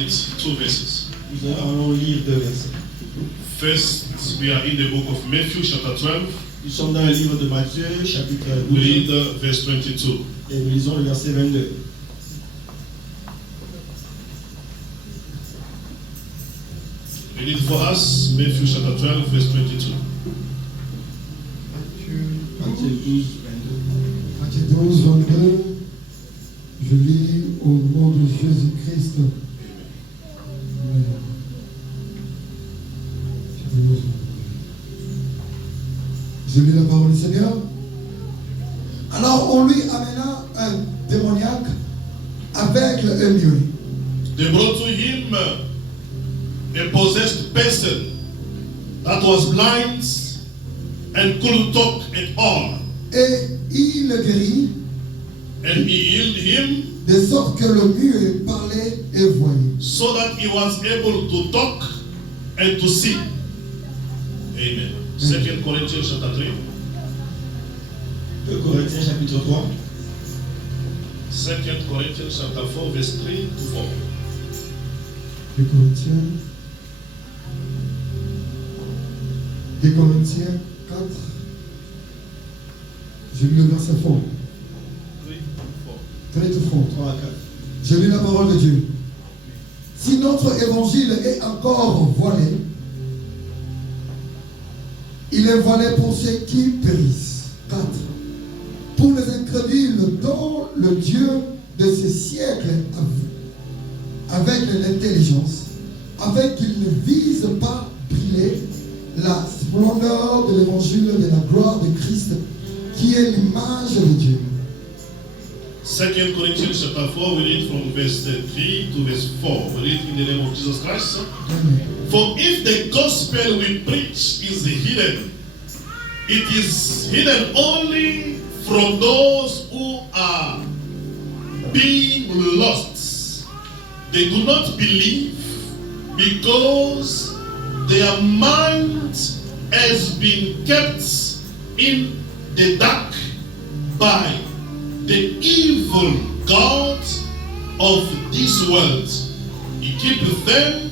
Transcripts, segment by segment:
Two verses. Nous allons lire 2 versets. First, we are in the book of Matthew, chapter 12. Nous sommes dans le livre de Matthieu, chapitre We 12, read verse 22. et nous lisons le verset 22. Read it for us, Matthew chapter 12, verse 22. Matthieu 12, 22. Matthieu 12, 22, je lis au nom de Jésus-Christ. Amen. Je lis la parole du Seigneur. Alors on lui amena un démoniaque aveugle et muet. They brought to him a possessed person that was blind and couldn't talk at all. Et il le guérit, And he healed him de sorte que le muet parlait et voyait. so that he was able to talk and to see. Amen. 2 Corinthians chapter 3. 2 Corinthiens, chapitre 3. 2 Corinthians chapter 4, verse 3 to 4. Des Corinthiens. Des Corinthiens 4. J'ai lu le verset fort. 3 to 4. Très fort. 3 à 4. Je lis la parole de Dieu. Si notre évangile est encore voilé, il est voilé pour ceux qui périssent. 4. Pour les incrédules dont le Dieu de ces siècles avec l'intelligence, avec qu'il ne vise pas briller la splendeur de l'évangile de la gloire de Christ, qui est l'image de Dieu. 2 Corinthians chapter 4, we read from verse 3 to verse 4. We read in the name of Jesus Christ. Amen. For if the gospel we preach is hidden, it is hidden only from those who are being lost. They do not believe because their mind has been kept in the dark by the evil God of this world. He keeps them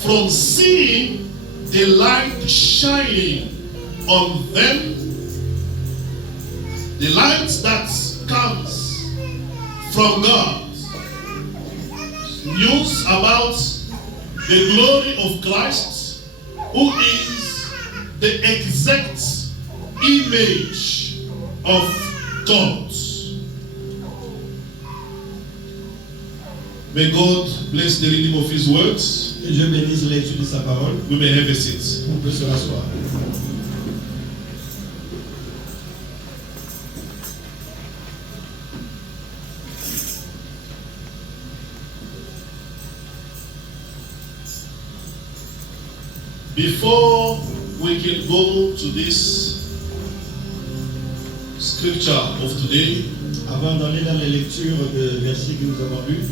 from seeing the light shining on them, the light that comes from God. News about the glory of Christ, who is the exact image of God. May God bless the reading of His words. Que Dieu bénisse la lecture de sa parole. We may have a seat. On peut se rasseoir. Before we can go to this scripture of today, Avant d'aller dans les lectures de versets que nous avons lus,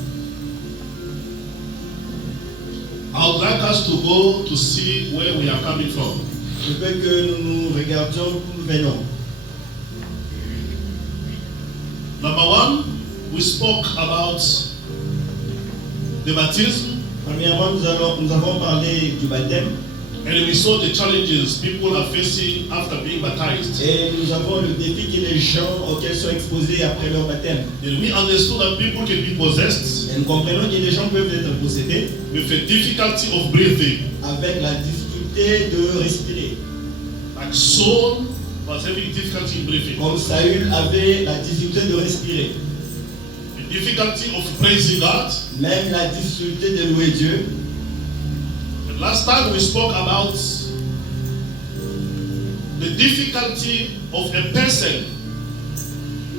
I would like us to go to see where we are coming from. je veux que nous regardions d'où nous venons. Number one, we spoke about the baptism Premièrement, nous avons parlé du baptême and we saw the challenges people are facing after being baptized. et nous avons le défi que les gens auxquels sont exposés après leur baptême. And we understood that people can be possessed Et nous comprenons que les gens peuvent être possédés with a difficulty of breathing. avec la difficulté de respirer. Like Saul was having difficulty in breathing. Comme Saül avait la difficulté de respirer. The difficulty of praising God. Même la difficulté de louer Dieu. And last time we spoke about the difficulty of a person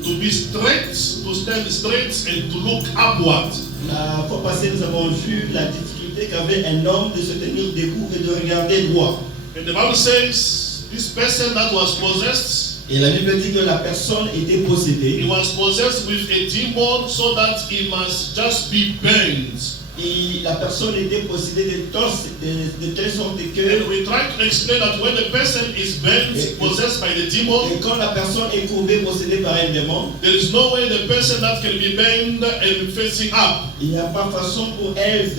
to be straight, to stand straight and to look upward. La fois passée, nous avons vu la difficulté qu'avait un homme de se tenir debout et de regarder droit. And the Bible says this person that was possessed, Et la Bible dit que la personne était possédée. he was possessed with a demon so that he must just be bent. Et la personne était possédée de telle sorte que... And we try to explain that when a person is bent, possessed by the demon, Et quand la personne est courbée, possédée par un démon, there is no way the person that can be bent and facing up. Il n'y a pas façon pour elle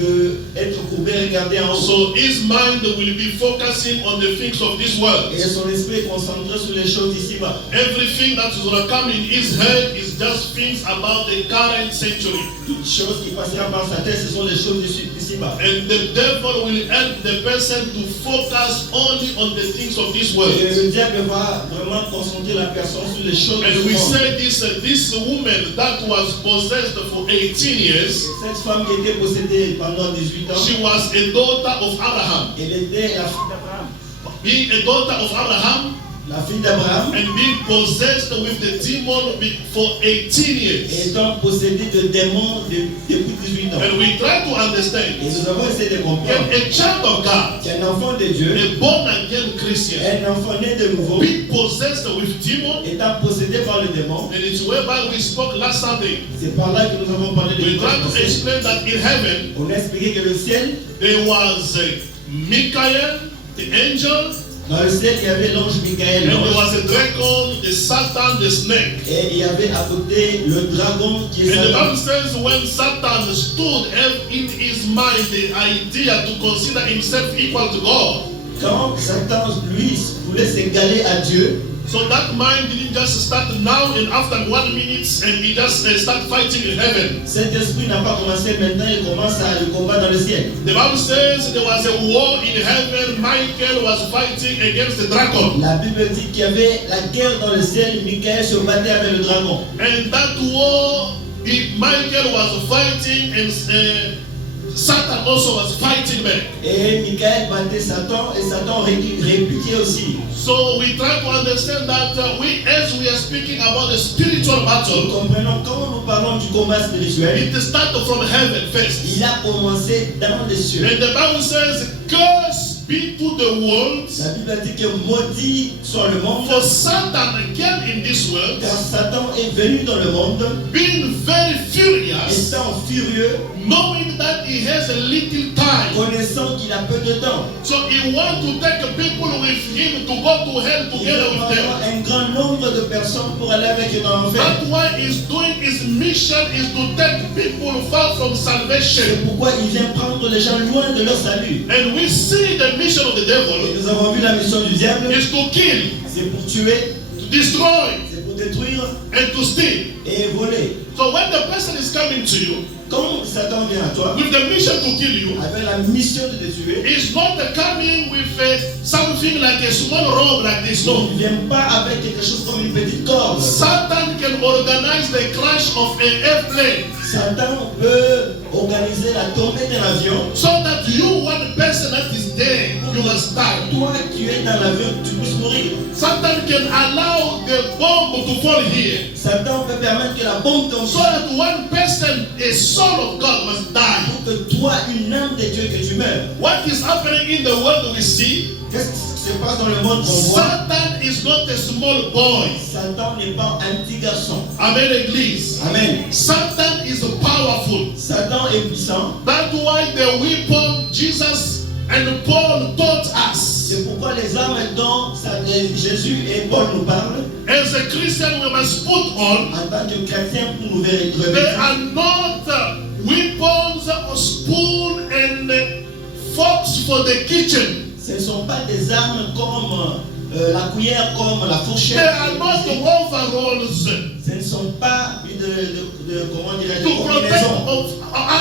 d'être courbée et regarder en haut. So his mind will be focusing on the things of this world. Et son esprit est concentré sur les choses d'ici-bas. Everything that is going to come in his head is just things about the current century. Toutes choses qui passera par sa tête, ce sont les choses d'ici-bas. And the devil will help the person to focus only on the things of this world. Et le diable va vraiment concentrer la personne sur les choses And de we ce monde. say this woman that was possessed for 18 years, Cette femme qui était possédée pendant 18 ans, she was a daughter of Abraham. elle était la fille d'Abraham. Being a daughter of Abraham La fille d'Abraham, and being possessed with the demon for 18 years. étant possédée de démons depuis 18 ans. And we try to Et understand, nous avons essayé de can comprendre a child of God, qu'un enfant de Dieu, a born again Christian, un enfant né de nouveau, be possessed with demon? étant possédé par le démon, And it's whereby we spoke last Sunday. c'est par là que nous avons parlé de We try to l'Église. explain that in heaven On a expliqué que le ciel, there was Michael, the angel, dans le ciel, il y avait l'ange Michael, and there l'ange, was a dragon, the Satan, the snake. et il y avait à côté le dragon qui est And the Satan. Bible says when Satan stood in his mind the idea to consider himself equal to God, Quand Satan, lui, voulait s'égaler à Dieu, so that mind didn't just start now and after 1 minute and he just start fighting in heaven. cet esprit n'a pas commencé maintenant, il commence à le combat dans le ciel. The Bible says there was a war in heaven. Michael was fighting against the dragon. La Bible dit qu'il y avait la guerre dans le ciel, Michael se battait avec le dragon. And that war, Michael was fighting and Satan also was fighting back. Et Michael battait Satan et Satan répliquait aussi. So we try to understand that as we are speaking about the spiritual Nous battle, comprenons quand nous parlons du combat spirituel, it started from heaven first. il a commencé dans les cieux. And the Bible says, "Curse be to the world, La Bible dit que maudit soit le monde, for Satan came in this world, car Satan est venu dans le monde, being very furious, étant furieux, knowing that he has a little time. connaissant qu'il a peu de temps. So he wants to take people with him to go to hell Il together veut with avoir them. un grand nombre de personnes pour aller avec eux dans l'enfer. That's why he's doing his mission is to take people far from C'est salvation. pourquoi il vient prendre les gens loin de leur salut. And we see the mission of the Et devil nous avons vu la mission du diable, is to kill, c'est pour tuer, to destroy, c'est pour détruire and to steal. et voler. So when the person is coming to you Quand Satan vient à toi, with the mission to kill you, avec la mission de te tuer, he's not coming with something like a small robe like this. il No. ne vient pas avec quelque chose comme une petite corde. Satan can organize the crash of an airplane Satan peut organiser la tombée d'un avion. so that you, one person that is there, you must die. Toi qui es dans l'avion, tu puisses mourir. Satan can allow the bomb to fall here Satan peut permettre que la bombe tombe so that one person, a son of God, must die. pour que toi, une âme de Dieu, que tu meurs. What is happening in the world we see, Qu'est-ce qui se passe dans le monde qu'on voit? Satan is not a small boy. Satan n'est pas un petit garçon. Amen, Église. Amen. Satan is powerful. Satan est puissant. That's why the weapon Jesus and Paul taught us. C'est pourquoi les armes dont Jésus et Paul nous parlent, As a Christian, we must put on. en tant que chrétien, pour nous They revêtir. are not weapons of spoon and forks for the kitchen. Ce ne sont pas des armes comme la cuillère, comme la They fourchette. are not overalls Ce ne sont pas comment dirais-je, to des protect combinaisons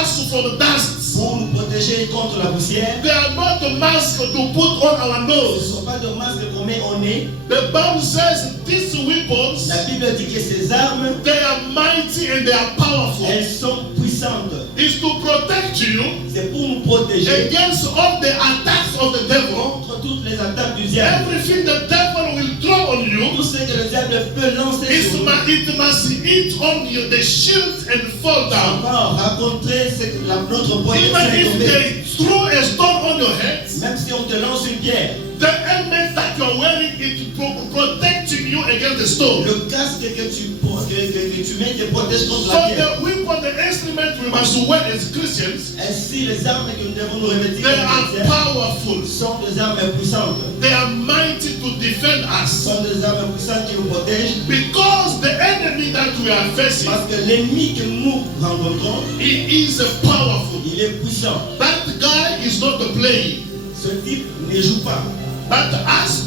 us from dust. pour nous protéger contre la poussière. They are not masks to put on our Ce ne nose. sont pas de masques qu'on met au nez. The Bible says these weapons, La Bible dit que ces armes, they are mighty and they are powerful. elles sont puissantes. It's to protect you C'est pour nous protéger against all the attacks of the devil. contre toutes les attaques du diable. Everything the devil will throw on you, Tout ce que le diable peut lancer sur nous, it must hit on you the shield and fall on down. va rencontrer notre point Even de if tomber. they throw a stone on your head, Même si on te lance une pierre, the helmet that you are wearing is protecting you against the stone. Le casque que tu mets te protège So contre la pierre. the weapon, the instrument we must wear as Christians, Ainsi, les armes que nous devons nous revêtir they comme are chrétiens powerful. sont des armes puissantes. They are mighty to defend us. Sont des armes puissantes qui nous protègent. Because the enemy that we are facing, Parce que l'ennemi que nous rencontrons, he is powerful. il est puissant. That guy is not playing. Ce type ne joue pas. But ask,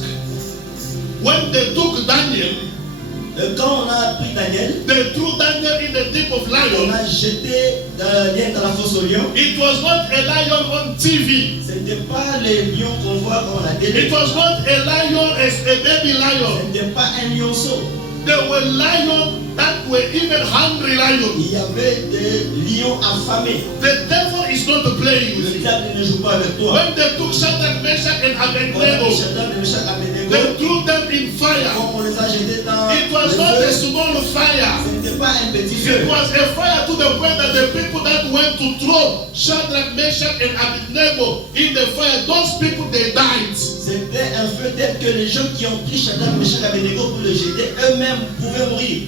when they took Daniel, Quand on a pris Daniel, they threw Daniel in the deep of on lion. a jeté Daniel dans la fosse au lion. It was not a lion on TV. Ce n'était pas les lions qu'on voit dans la télé. It was not a lion as a baby Ce lion. n'était pas un lionceau. There were lions that were even hungry lions. Il y avait des lions affamés. The devil is not playing Le with you. diable ne joue pas avec toi. When they took Shadrach, Meshach, and On a pris Abednego, Shadrach, Meshach, Abednego. they threw them in fire. Quand on les a jetés dans It was le not a feu, small fire. ce n'était pas un petit It feu. was a fire to the point that the people that went to throw Shadrach, Meshach, and Abednego in the fire, those people, they died. C'était un feu tel que les gens qui ont pris Shadrach, Meshach, Abednego pour le jeter, eux-mêmes pouvaient mourir.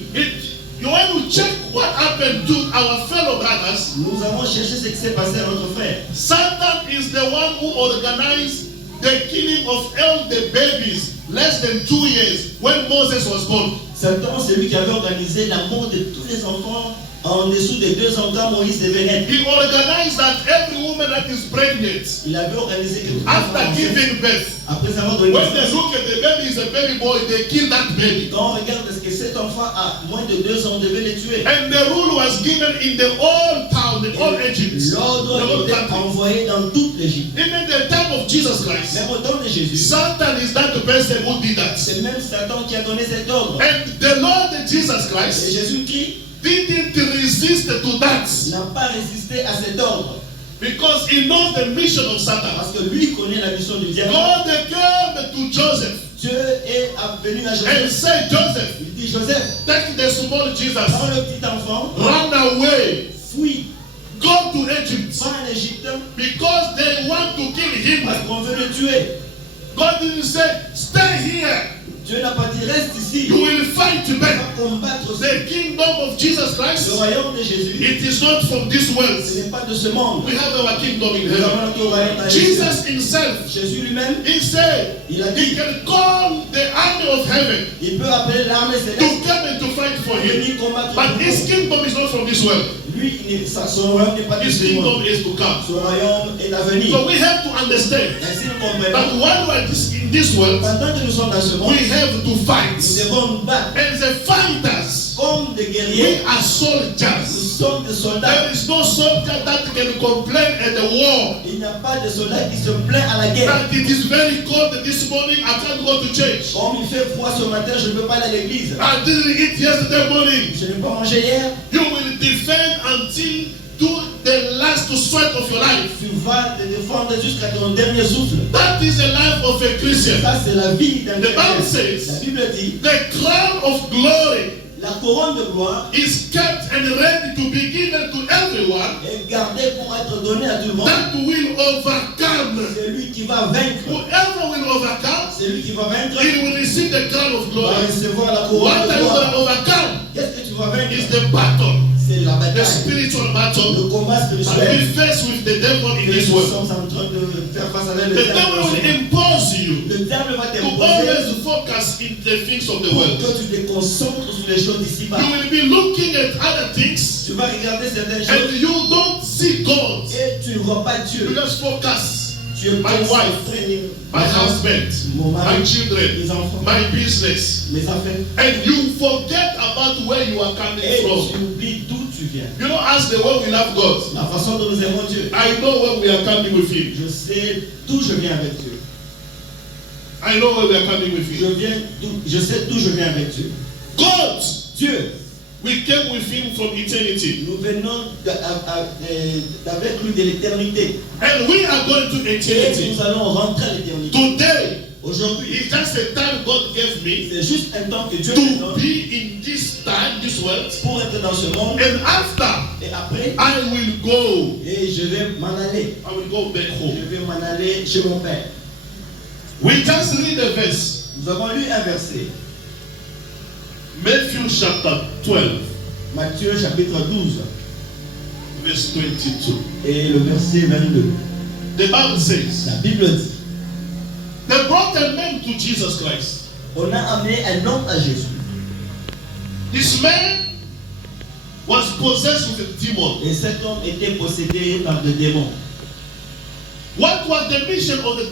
When we check what happened to our fellow brothers, Nous avons cherché ce qui s'est passé à notre frère. Satan is the one who organized the killing of all the babies less than 2 years when Moses was born. Satan, c'est lui qui avait organisé la mort de tous les enfants en dessous de 2 ans quand Moïse devait naître. He organized that every woman that is pregnant, Il avait organisé que toutes les after femmes enceintes, giving birth, après avoir donné when they naissance, look at the baby is a baby boy, they kill that baby. quand on regarde est-ce que cet enfant a moins de 2 ans, on devait le tuer. And the rule was given in the old town, the old Egypt, the L'ordre old était country. envoyé dans toute l'Égypte. Even the time of Jesus Christ, Même au temps de Jésus, Satan is that person who did that. c'est même Satan qui a donné cet ordre. And the Lord Jesus Et Christ Jésus-Christ didn't resist to that n'a pas résisté à cet ordre. because he knows the mission of Satan. Parce que lui connaît la mission du diable. God came to Joseph Dieu est venu à and Joseph. said, Joseph, Il dit, Joseph, take the small Jesus, prends le petit enfant, run away, fuis, go to Egypt va en Égypte, because they want to kill him. parce qu'on veut le tuer. God didn't say, stay here, Dieu n'a pas dit, reste ici, you will fight on va back. combattre The kingdom of Jesus le Christ, royaume de Jésus. it is not from this world. Ce n'est pas de ce monde. We have our kingdom in Nous heaven. avons notre royaume dans les cieux. Jesus himself, Jésus lui-même, he said, il a he dit, can call the army of heaven il peut appeler l'armée to céleste come and to fight for pour him. venir combattre But pour his nous. kingdom is not from this world. Lui, son royaume n'est pas de His ce monde. kingdom is to come. Son royaume est à venir. So we have to understand Ainsi, nous that comprenons. while we are in this world, Pendant que nous sommes dans ce monde, we have to nous fight. devons nous battre And the fighters, comme des we guerriers. are Nous soldiers. sommes des soldats. There is no soldier that can complain at the war. Il n'y a pas de soldat qui se plaint à la guerre. That it is very cold this morning, I can't go to church. Comme il fait froid ce matin, je ne peux pas aller à l'église. I didn't eat yesterday morning. Je n'ai pas mangé hier. You will defend until to the last sweat of your life. Tu vas te défendre jusqu'à ton dernier souffle. That is the life of a Christian. Ça, c'est la vie d'un The Bible chrétien. says, La Bible dit, the crown of glory la couronne de gloire is kept and ready to be given to everyone est gardée pour être donnée à tout le monde. that will overcome. C'est lui qui va vaincre. Whoever will overcome, C'est lui qui va vaincre. he will receive the crown of Va glory. recevoir la What couronne are de you going gloire. to overcome? Qu'est-ce que tu vas vaincre? Is the battle, C'est la the bataille. spiritual battle Le combat that we spirituel. face with the devil in Que this nous world. sommes en train de faire face avec The le devil will diable. impose you Le diable va to t'imposer always focus in the things of the pour world. que tu te concentres sur les choses d'ici-bas. You will be looking at other things Tu vas regarder certaines and choses you don't see God. et tu ne vois pas Dieu. You just focus. Tu es My concentré. My husband, Mon mari, my children, mes enfants, my business. mes affaires. And you forget about where you are coming Et from. tu oublies d'où tu viens. You know, as the way we love God, La façon dont nous aimons Dieu. I know where we are coming with Him. Je sais d'où je viens avec Dieu. I know where we are coming with Him. Je sais d'où je viens avec Dieu. God, Dieu, we came with Him from eternity. nous venons avec lui de l'éternité. And we are going to Et eternity. nous allons rentrer à l'éternité. Today, Aujourd'hui, it's just a time God gave me c'est juste un temps que Dieu me to donne be in this time, this world. pour être dans ce monde. And after, Et après, I will go. et je vais m'en aller. I will go back home. Je vais m'en aller chez mon père. We just read the verse. Nous avons lu un verset. Matthew chapter 12, Matthieu chapitre 12 verse 22. et le verset 22. The Bible says, La Bible dit, they brought a man to Jesus Christ. on a amené un homme à Jésus. This man was possessed with a demon. Et cet homme était possédé par des démons. What was the mission of the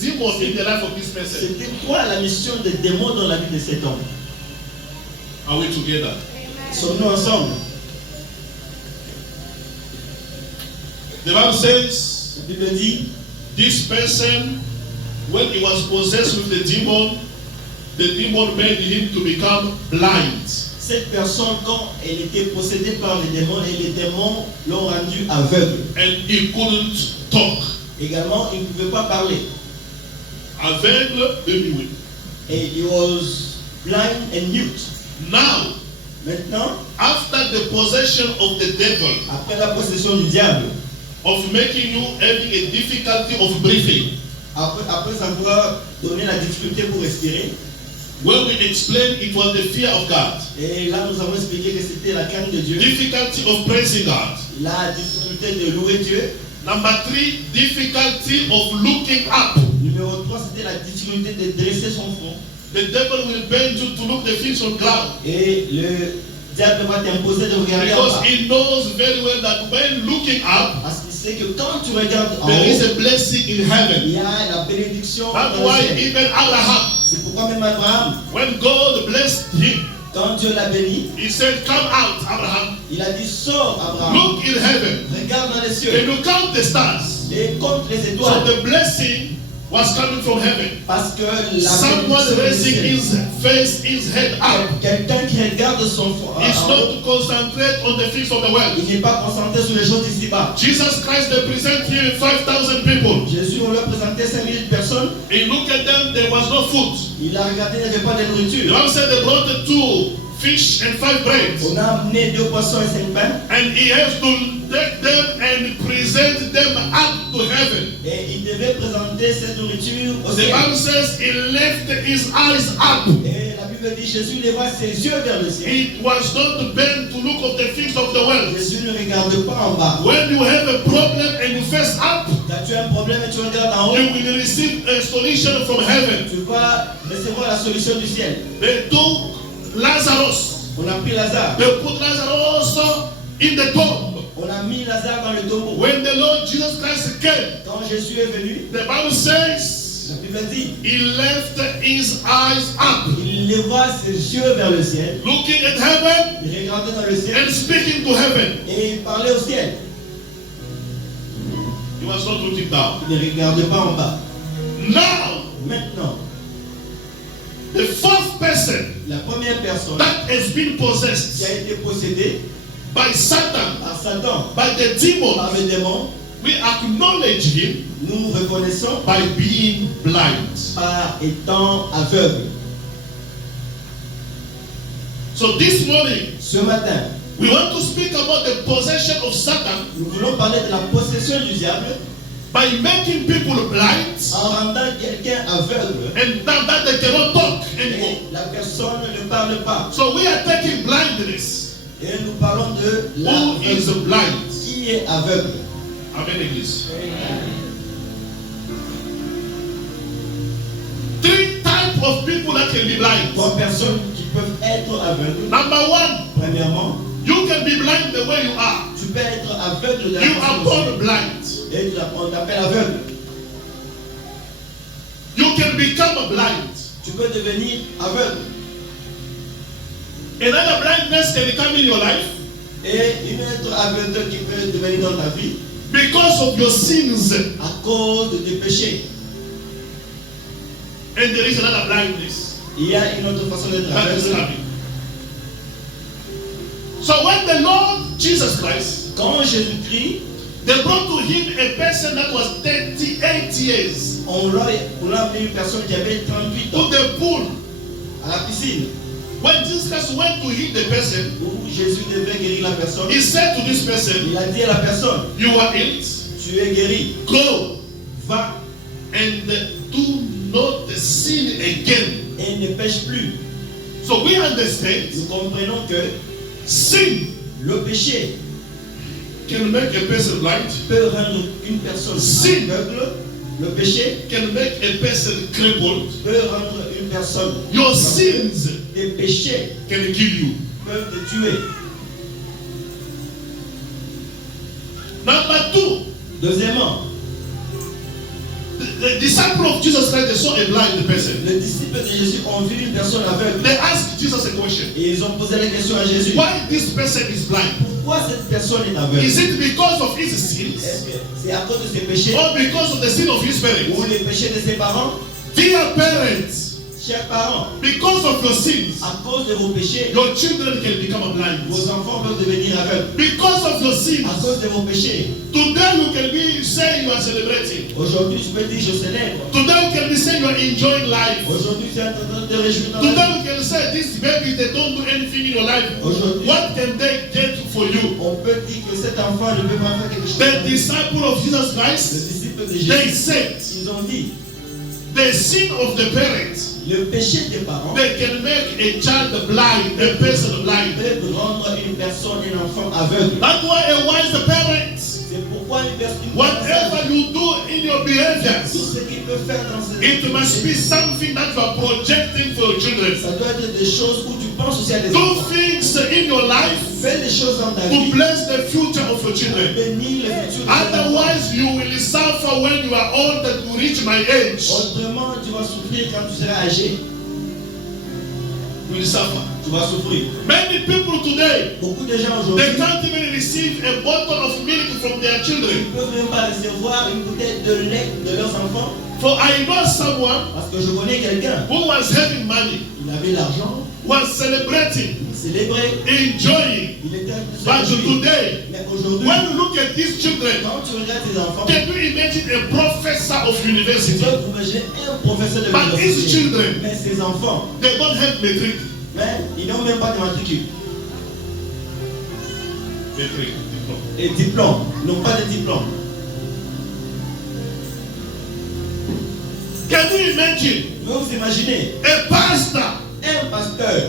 demon in the life of this person? C'était quoi la mission des démons dans la vie de cet homme? Are we together? Sommes-nous ensemble? The Bible says, La Bible dit, this person, when he was possessed with the demon made him to become blind. cette personne, quand elle était possédée par les démons, et les démons l'ont rendu aveugle. And he couldn't talk. Également, il ne pouvait pas parler. Aveugle, baby weak. Et he was blind and mute. Now, Maintenant, after the possession of the devil, après la possession du diable, of making you having a difficulty of breathing, après avoir donné la difficulté pour respirer, when we explained it was the fear of God, et là nous avons expliqué que c'était la crainte de Dieu, difficulty of praising God. la difficulté de louer Dieu. Number 3, difficulty of looking up. Numéro 3, c'était la difficulté de dresser son front. The devil will bend you to look the things on ground. Et le diable va t'imposer de regarder en Because bas. he knows very well that when looking up, Parce qu'il sait que quand tu regardes en there is haut, a blessing in il heaven. y a la bénédiction That's dans le why ciel. even Abraham, C'est pourquoi même Abraham, when God blessed him, quand Dieu l'a béni, he said, come out, Abraham. il a dit sors Abraham, Look in heaven. regarde dans les And cieux you count the stars. et compte les So étoiles. the blessing was coming from heaven. Parce que la Someone bénédiction du raising ciel. his face, his head up. Quelqu'un qui regarde son front, Is not to concentrate on the things of the world. il n'est pas concentré sur les choses d'ici-bas. Jesus Christ, they present here 5,000 people. Jésus, on leur présentait 5000 personnes. He looked at them, there was no food. Il a regardé, il n'y avait pas de The nourriture. Bible said they brought the 2 fish and 5 bread. On a amené 2 poissons et 5 pains. And he has to take them and present them up to heaven. Et il devait présenter cette nourriture au The ciel. Bible says he left his eyes up. Et la Bible dit Jésus leva ses yeux vers le ciel. It was not bent to look of the things of the world. Jésus ne regarde pas en bas. When you have a problem and you face up, Quand tu as un problème et tu regardes en haut, you will receive a solution from heaven. tu vas recevoir la solution du ciel. They took Lazarus. On a pris Lazare. They put Lazarus in the tomb. On a mis Lazare dans le tombeau. When the Lord Jesus Christ came, Quand Jésus est venu, the Bible says la Bible dit, he left his eyes up, il leva ses yeux vers le ciel. looking at heaven Il regardait dans le ciel and speaking to heaven. et il parlait au ciel. He was not looking down. Il ne regardait pas en bas. Now, Maintenant, the fourth person la première personne that has been qui a possessed été possédée by Satan, par Satan, by the par demon, les démons, we acknowledge him nous reconnaissons by being blind. par étant aveugle. So this morning, Ce matin, we want to speak about the possession of Satan nous voulons parler de la possession du diable by making people blind en rendant quelqu'un aveugle and that they cannot talk anymore. et la personne ne parle pas. So we are taking blindness. Et nous parlons de Who is l'aveugle. blind? Qui est aveugle? Amen, English. 3 types of people that can be blind. 3 personnes qui peuvent être aveugles. Number 1, Premièrement, you can be blind the way you are. tu peux être aveugle de la You façon are dont born tu es. blind. Et on t'appelle aveugle. You can become blind. Tu peux devenir aveugle. Another blindness can come in your life Et une autre aveugle qui peut devenir dans ta vie because of your sins. à cause de tes péchés. And there is another blindness Il y a une autre façon d'être that is aveugle. coming. So when the Lord Jesus Christ, Quand Jésus-Christ, they brought to him a person that was 38 years on l'a amené une personne qui avait 38 to ans the pool. à la piscine When Jesus Christ went to heal the person, où Jésus devait guérir la personne. he said to this person, Il a dit à la personne, you are healed, tu es guéri, go va and do not sin again. et ne pêche plus. So we understand nous comprenons que sin le péché can make a person blind, peut rendre une personne Sin. aveugle. Le péché can make a person crippled. peut rendre une personne Your aveugle. sins Tes péchés can kill you. peuvent te tuer. Number 2, Deuxièmement, the disciple of Jesus Christ, they saw a blind person. les disciples de Jésus ont vu une personne aveugle They asked Jesus a question. et ils ont posé la question à Jésus. Why this person is blind? Pourquoi cette personne est aveugle? Is it because of his Est-ce sins que c'est à cause de ses péchés or because of the sin of his ou parents? les péchés de ses parents? Dear parents, Chers parents, because of your sins, à cause de vos péchés, your children can become blind. vos enfants peuvent devenir aveugles. Because of your sins, À cause de vos péchés, today you can be saying you are celebrating. aujourd'hui je peux dire je célèbre. Today you can be saying you are enjoying life. Aujourd'hui tu es en train de réjouir dans la Today vie. you can say this baby, they don't do anything in your life. Aujourd'hui, What can they get for you? on peut dire que cet enfant ne peut pas faire quelque chose. The disciple of Jesus Les Christ, disciples de they Jésus, said ils ont dit, the sin of the parents, le péché des parents they can make a child blind, a person blind. peut rendre une personne, un enfant aveugle. That's why a wise parent, C'est pourquoi une personne, whatever you do in your tout behaviors, ce qu'il peut faire dans ses it must be something that you are projecting for your children. ça doit être des choses où tu penses aussi à des Do enfants. things in your life Fais des choses dans ta to vie. bless the future of your children. Bénis le futur de tes enfants. Otherwise, you will suffer when you are old and you reach my age. Autrement, tu vas souffrir quand tu seras âgé. You will suffer. Tu vas souffrir. Many people today, Beaucoup de gens aujourd'hui they can't even receive a bottle of milk from their ne children. peuvent même pas recevoir une bouteille de lait de leurs enfants. For I know someone Parce que je connais quelqu'un, who was having money, il avait l'argent, was celebrating, il célébrait, enjoying. il était But réjoui. today, Mais aujourd'hui, when you look at these children, quand tu regardes tes enfants, can you imagine a professor of tu university? peux vous imaginer un professeur de But his l'université. children, Mais ses enfants, they don't have metric. mais ils n'ont même pas de matricule Metric. et diplôme. Ils n'ont pas de diplôme. Can you imagine Vous vous imaginez, a pastor? un pasteur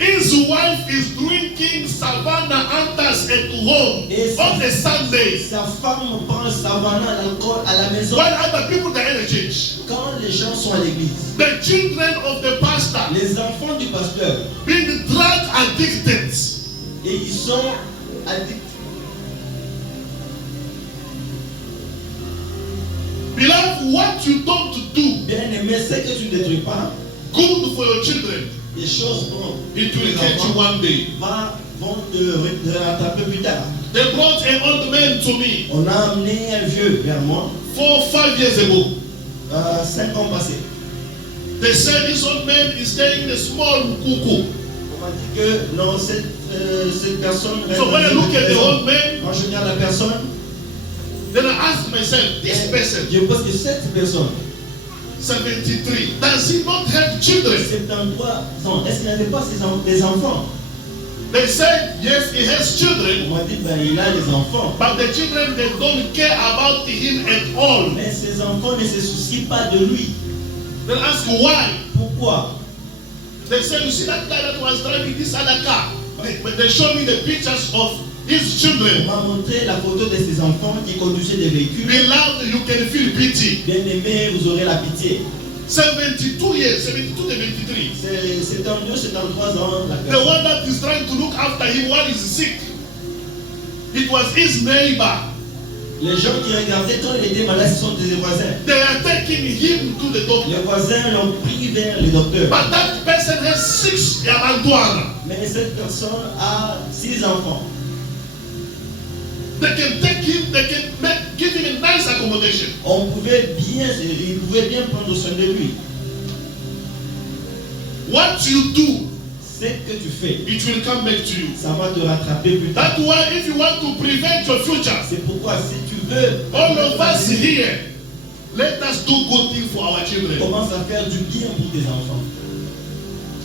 His wife is drinking Savannah Antas at home Yes. on a Sunday. sa femme prend le savannah, l'alcool à la maison. While other people are in the church. Quand les gens sont à l'église, The children of the pastor les enfants du pasteur, being drug addicted. et ils sont addicts. Beloved, what you don't do Bien aimé, ce que tu ne détruis pas, good for your children, les choses vont, it will les catch you enfants one day. vont te rattraper plus tard. They brought an old man to me On a amené un vieux vers moi, 4 or 5 years ago. 5 ans passés. They said this old man is staying in a small kuku. On m'a dit que non, cette personne. So when I look at the old man, Quand je regarde la personne, then I ask myself, this person, je pense que cette personne, 73, does he not have children? 73 ans, est-ce qu'il n'avait pas des enfants? They said, yes, he has children, On m'a dit, ben, il a des enfants. but the children, they don't care about him at all. Mais ses enfants ne se soucient pas de lui. Then ask why. Pourquoi? They say, you see that guy that was driving this other car? But they show me the pictures of his On children. m'a montré la photo de ses enfants qui conduisaient des véhicules. Beloved, you can feel pity. Bien aimé, vous aurez la pitié. 72 years, 72 to 73. C'est en 2, c'est en 3 ans. La The personne. one that is trying to look after him while he's sick. It was his neighbor. Les gens qui regardaient quand il était malade, ce sont des voisins. They are taking him to the doctor. Les voisins l'ont pris vers le docteur. But that person has 6 Yamantuana. Mais cette personne a 6 enfants. They can take him, they can give him a nice accommodation. Ils pouvaient bien prendre soin de lui. What you do, Ce que tu fais, it will come back to you. ça va te rattraper plus tard. That's why if you want to prevent your future, C'est pourquoi si tu veux, all of us here, let us do good things for our children. commence à faire du bien pour tes enfants.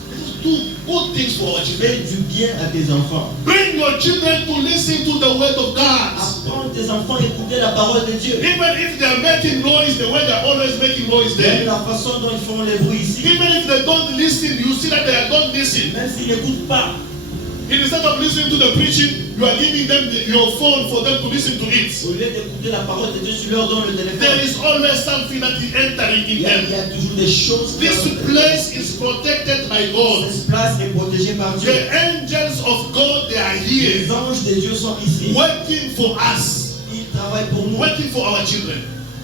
Let us do good things for our children. Fais du bien à tes enfants. Bring your children to listen to the word of God. Apprends tes enfants à écouter la parole de Dieu. Even if they are making noise the way they are always making making noise Même there, la façon dont ils font les bruits ici, even if they don't listen, you see that they don't listen. même s'ils n'écoutent pas, Instead of listening to the preaching, you are giving them your phone for them to listen to it. au lieu d'écouter la parole de Dieu, tu leur donnes le téléphone. There is always something that is entering in Il y them. a toujours des choses. This place is protected by God. Cette place est protégée par Dieu. The angels of God, they are here, Les anges de Dieu sont ici. working for us, Ils travaillent pour nous. working for our children.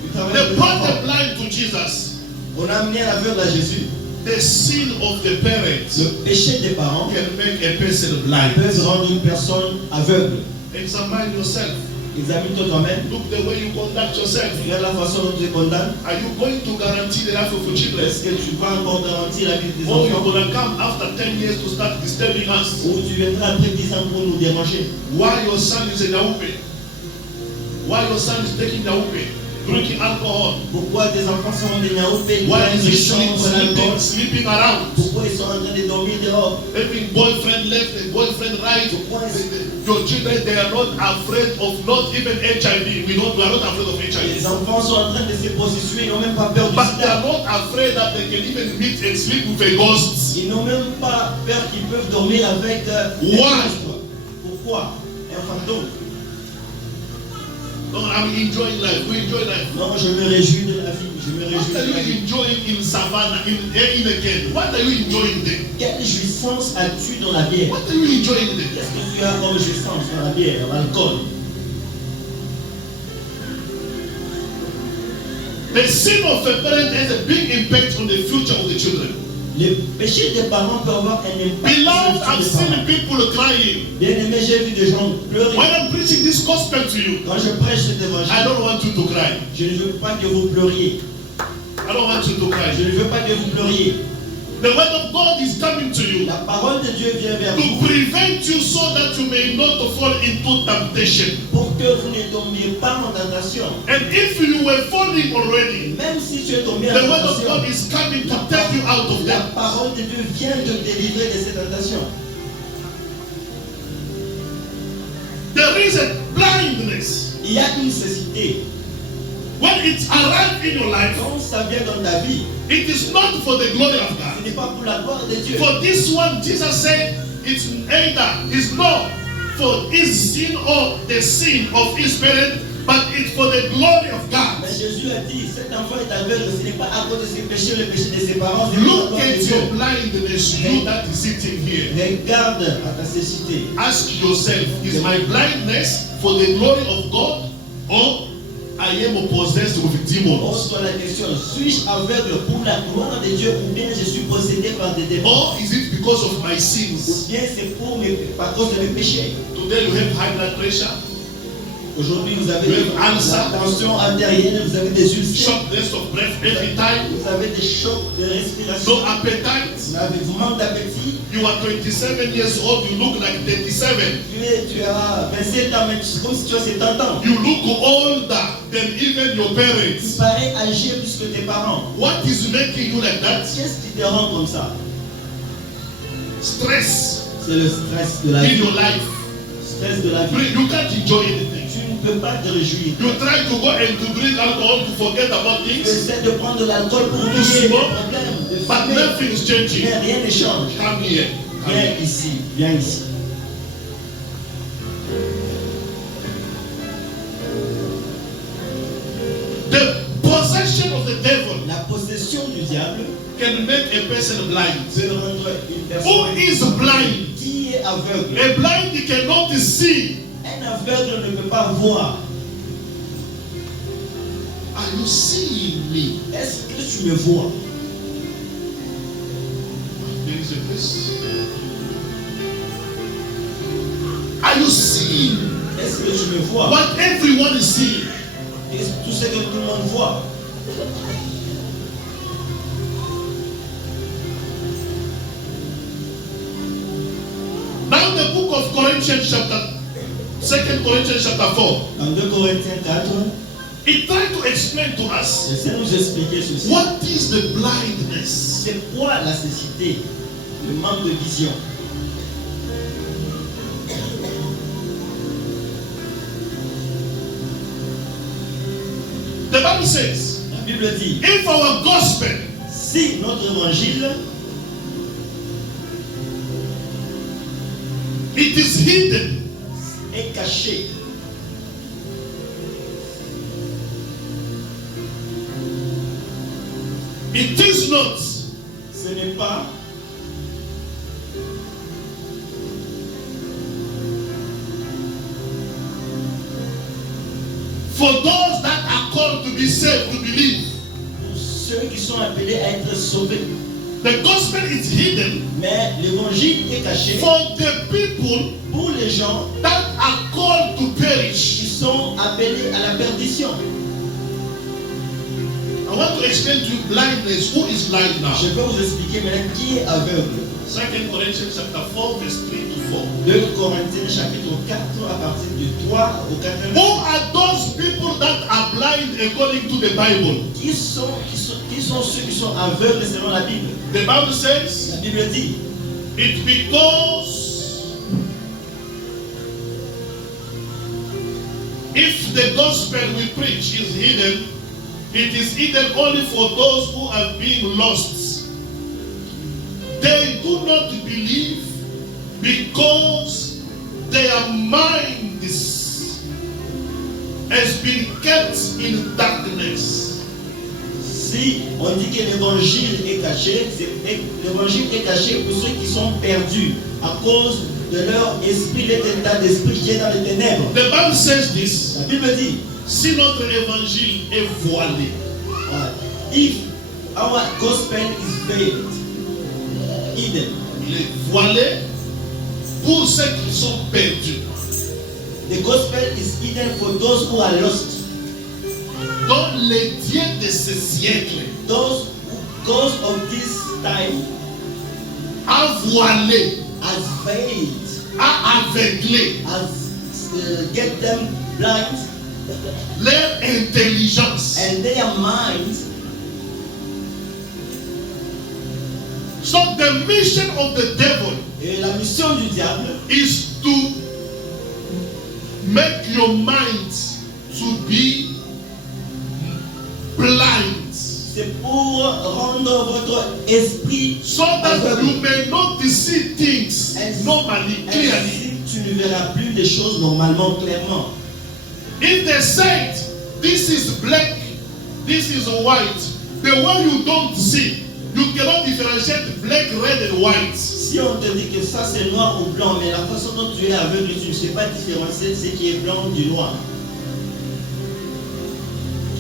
Ils travaillent They pour brought nous. the blind to Jesus. On a amené à l'aveugle à Jésus. The sin of the parents Le péché des parents can make a person blind. peut rendre une personne aveugle. Examine yourself. Examine-toi toi-même. Look the way you conduct yourself. Regarde la façon dont tu te condamnes. Are you going to guarantee the life of your children? Est-ce que tu vas encore garantir la vie de tes Or you're enfants? going to come after 10 years to start disturbing us? Ou tu viendras après 10 ans pour nous déranger? Why your son is a Yahweh? Why your son is taking Yahweh? Drinking alcohol? Pourquoi tes enfants sont des naoupés? Why is he Pourquoi sleeping around? ils sont en train de dormir dehors? Having boyfriend left and boyfriend right. Your children, they are not afraid of not even HIV. We are not afraid of Les HIV. enfants sont en train de se prostituer, ils n'ont même pas peur du But they sida. are not afraid that they can even meet and sleep with a ghost. Ils n'ont même pas peur qu'ils peuvent dormir avec Why? monstres. Pourquoi? Un fantôme. No, I'm enjoying life. We enjoy life. Non, je me réjouis de la vie. Je me What réjouis are de la you vie. enjoying in Savannah, in Again? What are you enjoying there? Quelle jouissance as-tu dans la bière? What are you enjoying there? Qu'est-ce que tu as comme jouissance dans la bière, dans l'alcool? The sin of a parent has a big impact on the future of the children. Le péché des parents peut avoir un impact Beloved, I've sur les seen parents. people crying. Bien aimé, j'ai vu des gens pleurer. When I'm preaching this gospel to you, Quand je prêche cet I évangile, don't want you to cry. je ne veux pas que vous pleuriez. I don't want you to cry. Je ne veux pas que vous pleuriez. The word of God is coming to you La parole de Dieu vient vers to vous prevent you so that you may not fall into temptation. pour que vous ne tombiez pas en tentation. And if you were falling already, Même si tu es tombé en the word of tentation, God is coming to take you out of la that. parole de Dieu vient te délivrer de cette tentation. There is a blindness. Il y a une cécité. When it arrives in your life, Quand ça vient dans ta vie, it is not for the glory of ce God. n'est pas pour la gloire de Dieu. For this one, Jesus said, it's not for his sin or the sin of his parent, but it's for the glory of God. Mais Jésus a dit, cet enfant est aveugle, ce n'est pas à cause de ses péchés, le péché de ses parents, c'est pour la Look gloire de at Dieu. your blindness, you that is sitting here. Regarde à ta cécité. Ask yourself, is my blindness for the glory of God, or I am possessed with demons? Pose-toi la question, suis-je aveugle pour la gloire de Dieu ou bien je suis possédé par des démons? Or is it because of my Ou sins? bien c'est par cause de mes péchés? Today you have high blood pressure, Aujourd'hui vous avez Même ulcer. la tension artérielle, vous avez des ulcères, shortness of breath every time, vous avez des chocs de respiration, no appetite. vous manque d'appétit, You are 27 years old, you look like 37. tu as 27 ans, mais comme si tu as 70 ans. You look older than even your Tu parents. parais âgé plus que tes parents. What is making you like that? Qu'est-ce qui te rend comme ça? Stress C'est le stress de la in vie. your life. Stress de la vie. You can't enjoy anything. Tu ne peux pas te réjouir. You try to go and to drink alcohol to forget about Tu things, essaies de prendre de l'alcool pour oublier les problèmes, de but fumer. nothing is changing. Mais rien ne change. Come here. Come Viens here. ici, viens ici. The possession of the devil La possession du diable can make a person blind. peut rendre une Who personne is blind? qui est aveugle. A blind cannot see. Un aveugle ne peut pas voir. Are you seeing me? Est-ce que tu me vois? There is a place. Are you seeing Est-ce que tu me vois? what everyone is seeing? Est-ce tout ce que tout le monde voit? Now the book of Corinthians chapter 2 Corinthians chapter 4, Dans 2 Corinthiens 4, it tried to explain to us j'essaie de nous expliquer ceci. what is the blindness. C'est quoi la cécité? Le manque de vision. The Bible says, La Bible dit, if our gospel si notre évangile it is hidden, est caché, it is not ce n'est pas for those that are called to be saved, to believe. pour ceux qui sont appelés à être sauvés. The gospel is hidden Mais l'évangile est caché for the people pour les gens that are called to qui perish. sont appelés à la perdition. I want to explain to you blindness. Who is blind now? Je vais vous expliquer maintenant qui est aveugle. 2 Corinthians chapter 4, verse 3 to 4. 2 Corinthiens chapitre 4 à partir du 3 au 4. Who are those people that are blind according to the Bible? Qui sont ceux qui sont aveugles selon la Bible? The Bible says, La Bible dit, it's because if the gospel we preach is hidden, it is hidden only for those who are being lost. They do not believe because their minds has been kept in darkness. si on dit que l'évangile est caché, l'évangile est caché pour ceux qui sont perdus à cause de leur esprit, l'état d'esprit qui est dans les ténèbres. The Bible says this. La Bible dit, Si notre évangile est voilé, if our gospel is veiled, hidden, il est voilé pour ceux qui sont perdus. the gospel is hidden for those who are lost, Dans les dieux de ce siècle, those of this time a voilé, has veiled, a aveuglé has get them blind, leur intelligence. and their minds. So the mission of the devil Et la mission du diable, is to make your mind to be blind, c'est pour rendre votre esprit so that aveugle. you may not see things normally, clearly. Ainsi, tu ne verras plus les choses normalement, clairement. If they said this is black, this is white, the one you don't see, you cannot differentiate black, red, and white. Si on te dit que ça c'est noir ou blanc, mais la façon dont tu es aveugle, tu ne sais pas différencier ce qui est blanc du noir.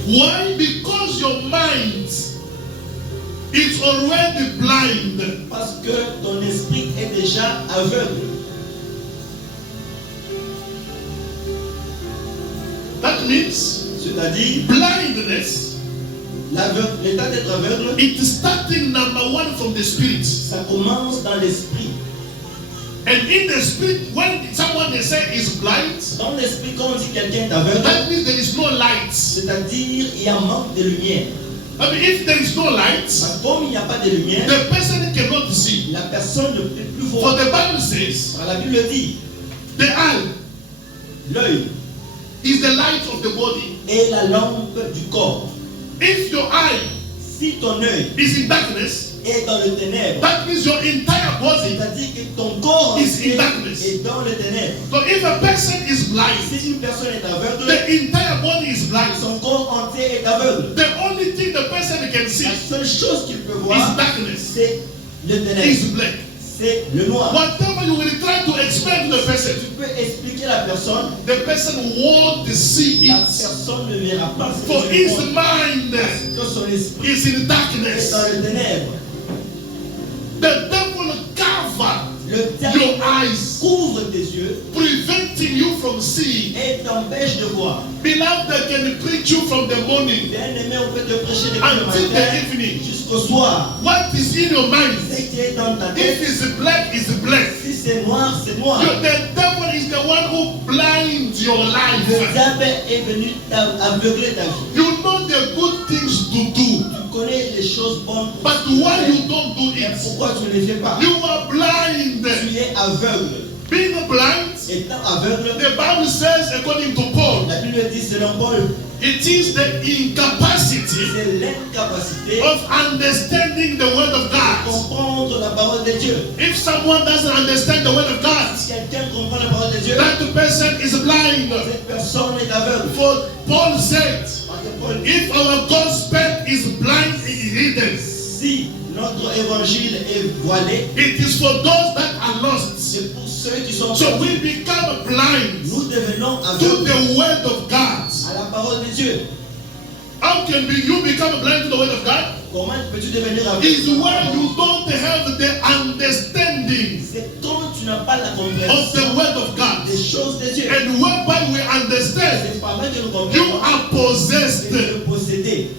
Why? Because your mind is already blind. Parce que ton esprit est déjà aveugle. That means C'est-à-dire, blindness, l'état d'être aveugle, it is starting number one from the spirit. ça commence dans l'esprit. And in the spirit, when someone they say is blind, Dans l'esprit, quand on dit quelqu'un est aveugle, that means there is no light. c'est-à-dire il y a un manque de lumière. I mean, if there is no light, Parce que comme il n'y a pas de lumière, the person cannot see. la personne ne peut plus For voir. the Bible says, La Bible dit, the eye l'œil is the light of the body. est la lampe du corps. If your eye Si ton œil is in darkness, est dans le ténèbre, that means your entire body. c'est-à-dire que ton corps Is in entier darkness. est dans le ténèbre. So if a person is blind, Si une personne est aveugle, the entire body is blind. son corps entier est aveugle. The only thing the person can see La seule chose qu'il peut is voir, darkness, c'est le is ténèbre, black. c'est le noir. Whatever you will try to explain to the person, Tu peux expliquer à la personne, the person won't see la it. personne ne verra pas ce For qu'il his voit. mind Que son esprit is in est darkness. dans le ténèbre. The devil cover Le your diable eyes, couvre tes yeux preventing you from seeing. et t'empêche de voir. Beloved, they can preach you from the morning Bien-aimé, on peut te prêcher depuis le until the matin evening. jusqu'au soir. What is in your Ce mind? qui est dans ta If tête, it's black, it's black. si c'est noir, c'est noir. The devil is the one who blinds your Le life. diable est venu aveugler ta vie. You know the good things to do, Tu connais les choses bonnes, but why you don't do mais it? pourquoi tu ne les fais pas? You are blind. Tu es aveugle. Being blind, Étant aveugle, the Bible says, according to Paul, la Bible dit selon Paul, it is the incapacity incapacity C'est l'incapacité of understanding the word of de God. comprendre la parole de Dieu. If someone doesn't understand the word of God, Si quelqu'un comprend la parole de Dieu, that person is blind. cette personne est aveugle. For Paul said, Parce que Paul dit, if our gospel is blind, it is hidden. si notre évangile est voilé, It is for those that are lost. c'est pour ceux qui sont So perdus. we become blind Nous devenons to aveugles the word of God. à la parole de Dieu. How can you become blind to the word of God? Comment peux-tu devenir Is aveugle? when you don't have the understanding C'est quand tu n'as pas la of compréhension the word of God. des choses de Dieu. And whereby we understand, C'est par là que nous you comprenons are que possessed. tu es possédé.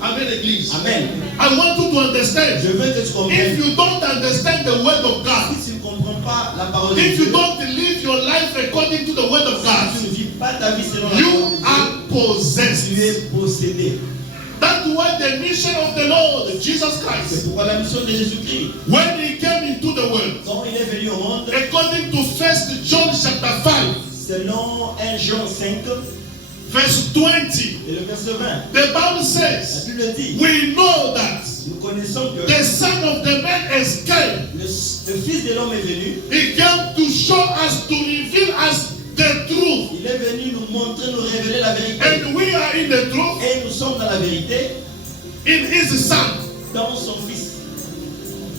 Amen, Église. Amen. I want you to understand. Je veux que tu If comprennes. you don't understand the word of God, Si tu ne comprends pas la parole de if Dieu, you don't live your life according to the word of si tu God, ne vis pas ta vie selon la you parole de Dieu, are possessed. tu es possédé. That's why the mission of the Lord Jesus C'est Christ, pourquoi la mission de Jésus-Christ, when he came into the world, quand il est venu au monde, according to 1 John chapter 5, selon 1 Jean 5 verse 20, et le verset 20, the Bible la says, Bible dit, we know that nous connaissons que the Son of the Man escaped. le Fils de l'homme est venu, He came to show us, to reveal us the truth. il est venu nous montrer, nous révéler la vérité. And we are in the truth Et nous sommes dans la vérité in his Son, dans son Fils,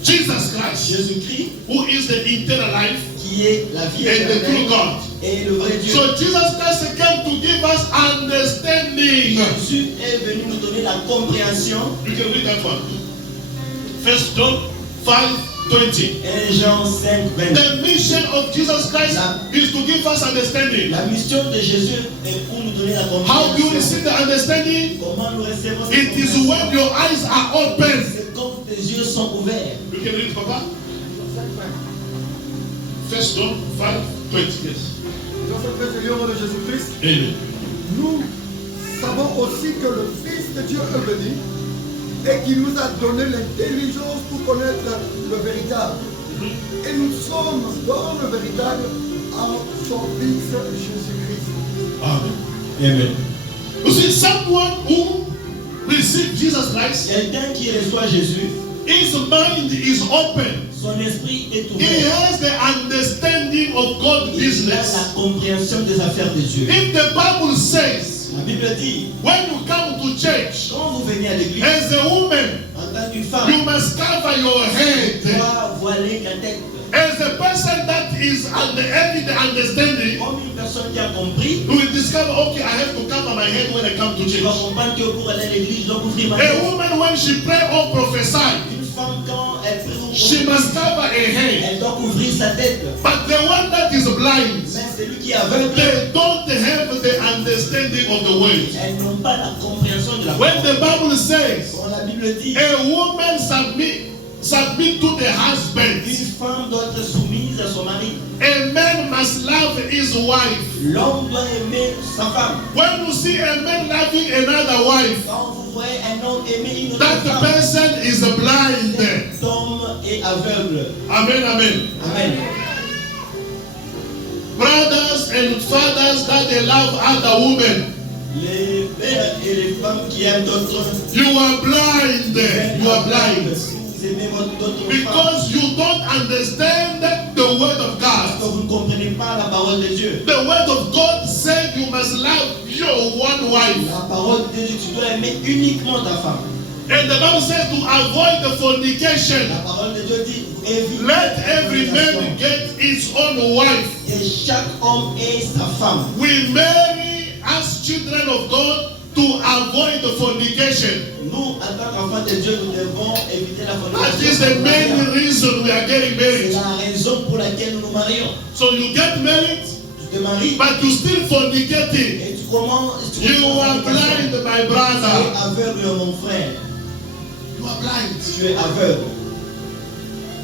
Jesus Christ, Jésus-Christ, who is the eternal life qui est la vie and the true éternelle God. et le vrai Dieu. So Jesus Christ came to give us understanding. Jésus est venu nous donner la compréhension. You can read that one. 1 John 5:20. 1 Jean 5, 20. The mission of Jesus Christ is to give us understanding. La mission de Jésus est pour nous donner la How do you compréhension. receive the understanding? Comment nous recevons cette It is compréhension? when your eyes are open. C'est quand tes yeux sont ouverts. You can read, Papa. 1 John 5:20. Yes. Dans cet évangile de Jésus-Christ, Amen. nous savons aussi que le Fils de Dieu est venu et qu'il nous a donné l'intelligence pour connaître le véritable. Et nous sommes dans le véritable en son Fils Jésus-Christ. Amen. Amen. You see, someone who received Jesus Christ, Quelqu'un qui reçoit Jésus, his mind is open. son esprit est He ouvert. has the understanding of God's Il a business. la compréhension des affaires de Dieu. If the Bible says, La Bible dit, when you come to church, quand vous venez à l'église, as a woman, en tant qu'une femme, you must cover your tu head. dois voiler ta tête. As a person that is having the understanding, Comme une personne qui a compris, you will discover, okay, I have to cover my head when I come to tu vas church. comprendre que pour aller à l'église, je dois couvrir ma A tête. woman, when she pray or prophesy, Une femme, quand elle prie ou she must cover her head. elle doit couvrir sa tête. But the one that is blind, Mais celui qui est aveugle, they don't have the understanding of the word. elles n'ont pas la compréhension de la When parole. the Bible says, Quand la Bible dit, a woman submit to the husband, une femme doit être soumise à son mari. a man must love his wife. L'homme doit aimer sa femme. When you see a man loving another wife, Quand vous voyez un homme aimer une autre that femme, person is blind. cet homme est aveugle. Amen, amen. Amen. Brothers and fathers that they love other women, Les pères et les femmes qui aiment d'autres, you are blind. You are blind. Si vous aimez d'autres femmes, Because you don't understand the word of parce que God. vous ne comprenez pas la parole de Dieu. The word of God said you must love your one wife. La parole de Dieu, tu dois aimer uniquement ta femme. And the Bible says to avoid the fornication. La parole de Dieu dit, évite Let every la man fornication. get his own wife. Et chaque homme ait sa femme. We marry as children of God to avoid the fornication. Nous, en tant qu'enfants de Dieu, nous devons éviter la That is the main fornication. reason we are getting C'est married. la raison pour laquelle nous nous marions. So you get married, Tu te maries but you still fornicating. et tu commences. You are blind, my Tu es brother. aveugle, mon frère. You are blind. Tu es aveugle.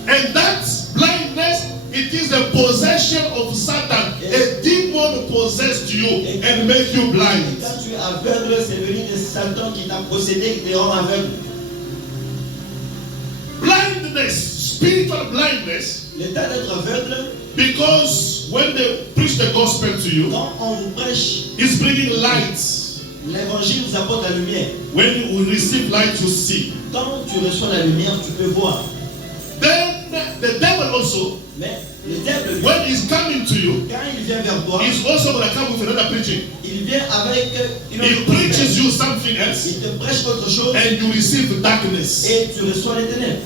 And that blindness, it is a possession of Satan. A demon possessed you and make you Et blind. quand tu es aveugle, c'est venu de Satan qui t'a possédé, qui te rend aveugle. Blindness, spiritual blindness, L'état d'être aveugle, because when they preach the gospel to you, quand on vous prêche it's bringing light. L'évangile nous apporte la lumière. When you receive light, you see. Quand tu reçois la lumière, tu peux voir. Then the devil also, Mais le diable, lui, when he's coming to you, quand il vient vers toi, he's also going to come with another preaching. il vient avec une He autre preaches promesse. you something else, Il te prêche autre chose and you receive darkness. et tu reçois les ténèbres.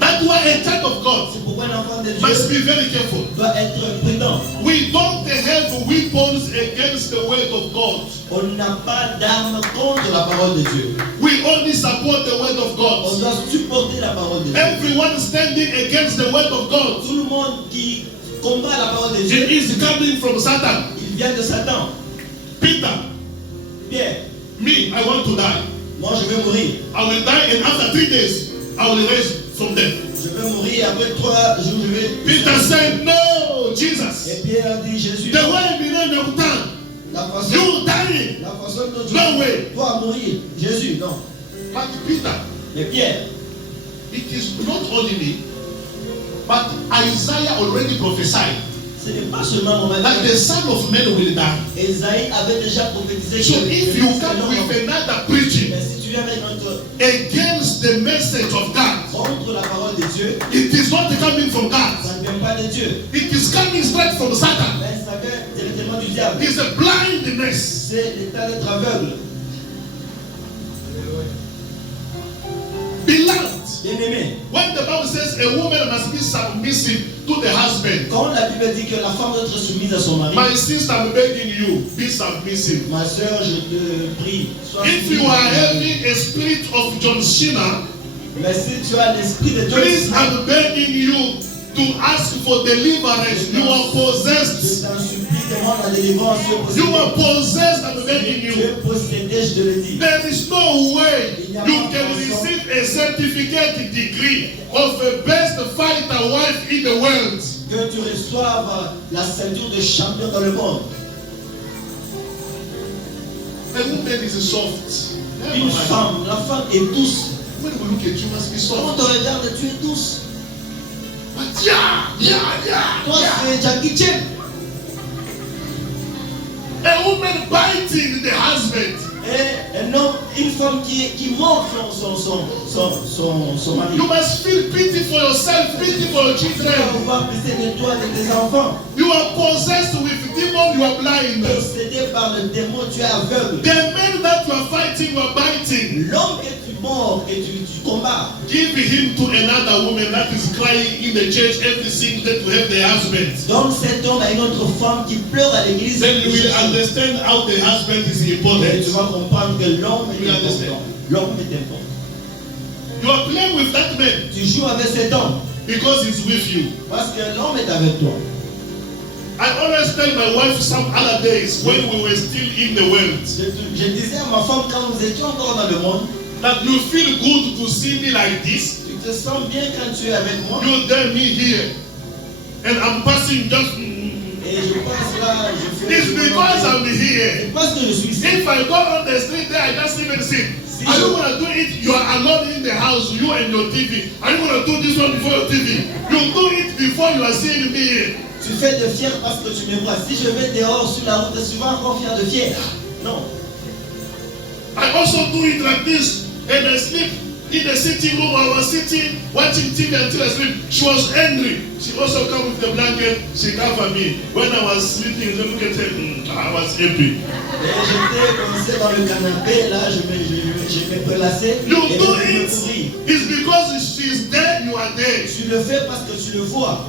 That's why a child of God C'est pourquoi un enfant de must Dieu be very careful. doit être prudent. We don't have weapons against the word of God. On n'a pas d'armes contre la parole de Dieu. We only support the word of On God. doit supporter la parole de Dieu. Everyone standing against the word of God, Tout le monde qui combat la parole de it Dieu, is coming from Satan. il vient de Satan. Peter, Pierre, me, I want to die. moi je vais mourir. I will die, and after 3 days, I will rise from death. Je vais mourir après 3 jours. Je vais. Peter said, no, Jesus. Et Pierre a dit Jésus. The way we know your time, La façon, you dying. la façon dont tu No way. dois mourir. Jésus, non. But Peter, Mais Pierre, it is not only me, but Isaiah already prophesied ce n'est pas seulement mon that mari. the Son of Man will die. Esaïe avait déjà prophétisé So que if you come with another preaching mais si tu viens avec notre against the message of God, contre la parole de Dieu, it is not coming from God. ça ne vient pas de Dieu. It is coming straight from Satan. Mais ça vient directement du diable. It's a blindness. C'est l'état d'être aveugle. Beloved, Bien-aimé, when the Bible says a woman must be submissive to the husband, quand la Bible dit que la femme doit être soumise à son mari, my sister, I'm begging you, be submissive. ma soeur, je te prie, sois If you soumise. are having a spirit of John Cena, Mais si tu as l'esprit de Dieu, please, I'm begging you to ask for deliverance. You are je possessed. t'en supplie, demande la délivrance. You are possessed, I'm begging Tu you. es possédé, je te le dis. There is no way you can receive a certificate degree of a best fighter wife in the world. Que tu reçoives la ceinture de champion dans le monde. A woman is soft. Une femme, la femme est douce. When we look at you, must be Quand on soft. te regarde, tu es douce. But yeah. Toi, c'est Jackie Chan. A woman biting the husband. Et un homme, une femme qui mord son mari. You must feel pity for yourself, pity for your Tu dois children. avoir pitié de toi et de tes enfants. You are possessed with demon, you are blind. Possédé par le démon, tu es aveugle. The men that you are fighting, you are biting. L'homme que tu mords, que tu combats, Give him to another woman that is crying in the church every single day to help their husband. donne cet homme à une autre femme qui pleure à l'église. Then you will understand how the husband is Et important. tu vas comprendre que l'homme You est understand? important. L'homme est important. You are playing with that man Tu joues avec cet homme because he's with you. parce que l'homme est avec toi. I always tell my wife some other days when we were still in the world Je disais à ma femme quand nous étions encore dans le monde, that you feel good to see me like this. tu te sens bien quand tu es avec moi. You tell me here and I'm passing just. Et je passe là, je fais. It's because I'm here. C'est parce que je suis ici. If I go on the street there, I just even sit. Are you gonna do it? You are alone in the house, you and your TV. Are you gonna do this one before your TV? You do it before you are seeing me here. Tu fais de fier parce que tu me vois. Si je vais dehors sur la route, je suis encore fier de fier. Non. I also do it like this, and I sleep in the sitting room. I was sitting watching TV until I sleep. She was angry. She also come with the blanket. She covered me. When I was sleeping, look at her. I was happy. Et j'étais commencé dans le canapé, là, je me prélassais. You Et do je me it. couvris. It's because she's there, you are there. Tu le fais parce que tu le vois.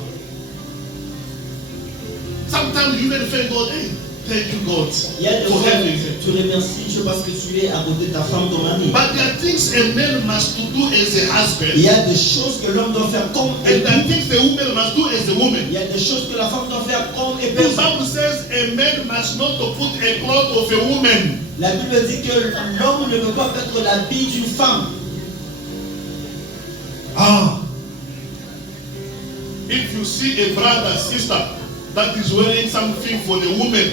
Sometimes you even thank God. Hey, thank you, God, Il y a des for fois having her. tu remercies Dieu parce que tu es à côté de ta femme, ton mari. But there are things a man must do as a Il husband, y a des choses que l'homme doit faire comme and there are époux. things the woman must do as a woman. Il y a des choses que la femme doit faire comme The épouse. Bible says a man must not to put a cloth of a woman. La Bible dit que l'homme ne peut pas mettre l'habit d'une femme. If you see a brother, sister that is wearing something for the woman,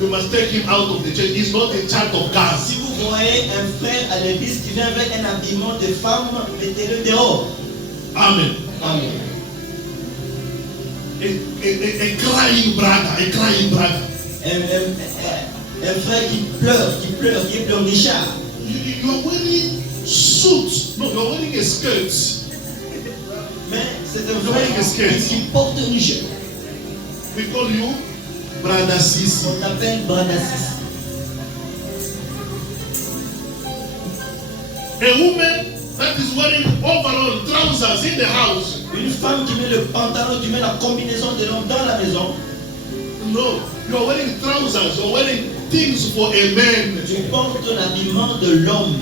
you must take him out of the church. He's not a child of God. Si vous voyez un frère à l'église qui vient avec un habillement de femme, mettez-le dehors. Amen. Amen. a crying brother, a crying brother. Un frère qui est pleurnichard. You are wearing suit. No, you are wearing a skirt. Mais c'est un frère qui porte une jupe. We call you Brother Sisi. On t'appelle Brother Sisi. A woman that is wearing overall trousers in the house. Une femme qui met le pantalon, qui met la combinaison de l'homme dans la maison. No, you are wearing trousers. You are wearing things for a man. Tu portes l'habillement de l'homme.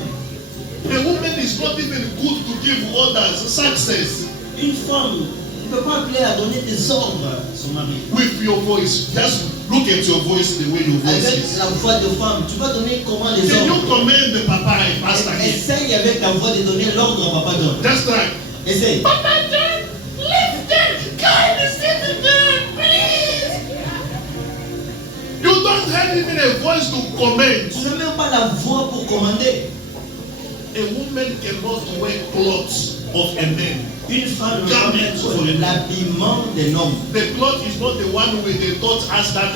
A woman is not even good to give orders, success. Une femme ne peut pas appeler à donner des ordres à son mari. With your voice, just look at your voice, the way your voice Avec is. la voix de femme, tu vas donner comment les Can you ordres. command the papa and pastor here? Essaye avec la voix de donner l'ordre au papa John. Just try. Essaye. Papa John, lift them, kind of sit down, please. You don't have even a voice to command. Tu n'as même pas la voix pour commander. A woman cannot wear clothes of a man. Une femme ne peut pas mettre l'habillement d'un homme. The cloth is not the one with the taught us that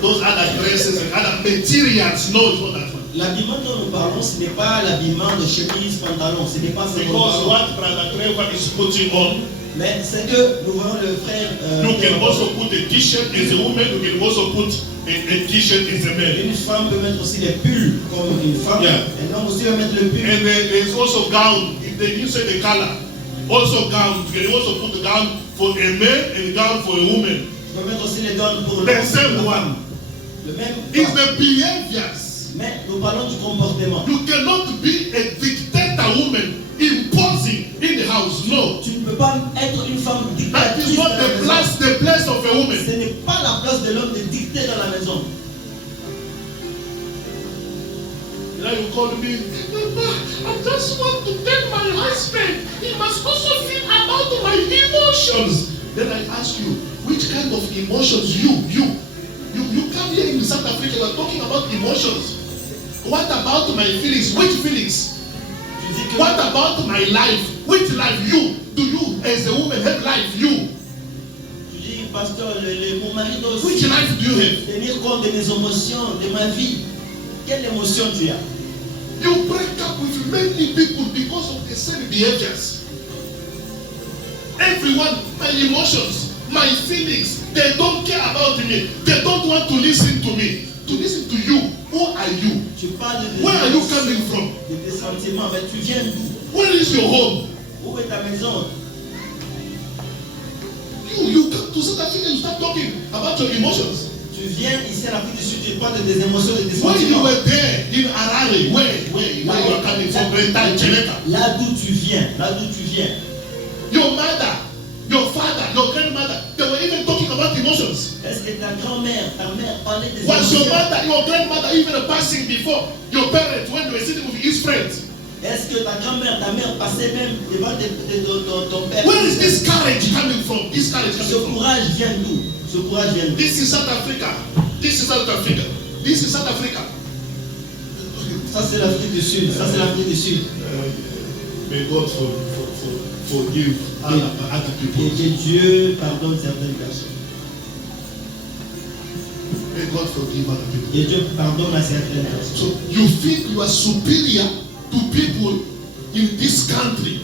those other dresses and other materials. No, it's not that one. L'habillement dont nous parlons, ce n'est pas l'habillement de chemise, pantalon. Ce n'est pas ce dont nous Because parlons. what Brother Trevor is putting on, Mais c'est que nous voyons le frère. you can also put a t-shirt as a woman, you can also put a t-shirt as a man. Une femme peut mettre aussi les pulls comme une femme. Yeah. Un homme aussi peut mettre le pull. And there's also gown. If they didn't say the color, also gown. You can also put the gown for a man and a gown for a woman. Tu peux mettre aussi les gants pour The same one. Le même. It's the behaviors. Mais nous parlons du comportement. You cannot be a dictator woman imposing in the house. No. Tu ne peux pas être une femme That dictatrice is dans not la the maison. place of a woman. Ce n'est pas la place de l'homme de dicter dans la maison. Now you call me, Papa, I just want to tell my husband he must also feel about my emotions. Then I ask you, which kind of emotions you come here in South Africa, you are talking about emotions. What about my feelings? Which feelings? Tu dis que What about my life? Which life? Do you as a woman have life? You. tu dis, pasteur, mon mari doit Which aussi life do you have? tenir compte de mes émotions, de ma vie. Quelle émotion tu as? You break up with many people because of the same behaviors. Everyone, my emotions, my feelings, they don't care about me. They don't want to listen to me. To listen to you. Who are you? Tu parles de Where are you coming from? de tes sentiments, mais tu viens d'où? Where is your home? Où est ta maison? You come to South Africa, you start talking about your emotions. Tu viens ici en Afrique du Sud, tu parles de tes émotions, de tes When you sentiments. were there in Harare, where you are coming from, Greater Cheleka. Là d'où tu viens, là d'où tu viens. Your mother, your father, your grandmother, they were even talking about emotions. Est-ce que ta grand-mère, ta mère parlait des Was your émotions? mother, your grandmother even passing before your parents when they were sitting with his friends? Est-ce que ta grand-mère, ta mère passait même devant ton père? Where is this courage coming from? This courage Ce coming from? courage vient d'où? Ce courage vient d'où? This is South Africa. This is South Africa. This is South Africa. Ça c'est l'Afrique du Sud. Ça c'est l'Afrique du Sud. May God forgive other Et people. que Dieu pardonne certaines personnes. May God forgive other people. Et Dieu pardonne à certaines personnes. So you think you are superior to people in this country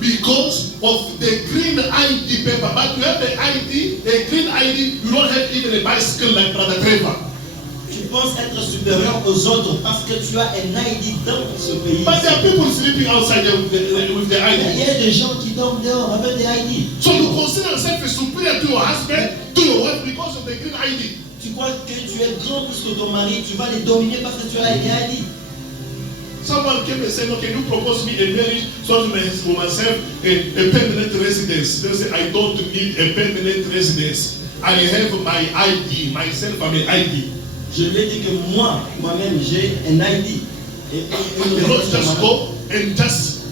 because of the green ID paper, but you have the ID, the green ID, you don't have even a bicycle like Brother Trevor. Tu penses être supérieur aux autres parce que tu as un ID dans ce pays. But there are people sleeping outside there with the Il y ID. a des gens qui dorment dehors avec des ID. So you consider yourself a superior to your husband, to your wife because of the green ID. Tu crois que tu es grand plus que ton mari, tu vas les dominer parce que tu as des ID. Someone came and said, "No, can you propose me a marriage so for myself a permanent residence?" They say, "I don't need a permanent residence. I have my ID, myself, I'm an ID." Je lui ai dit que moi-même, j'ai un ID. Et I cannot just go and just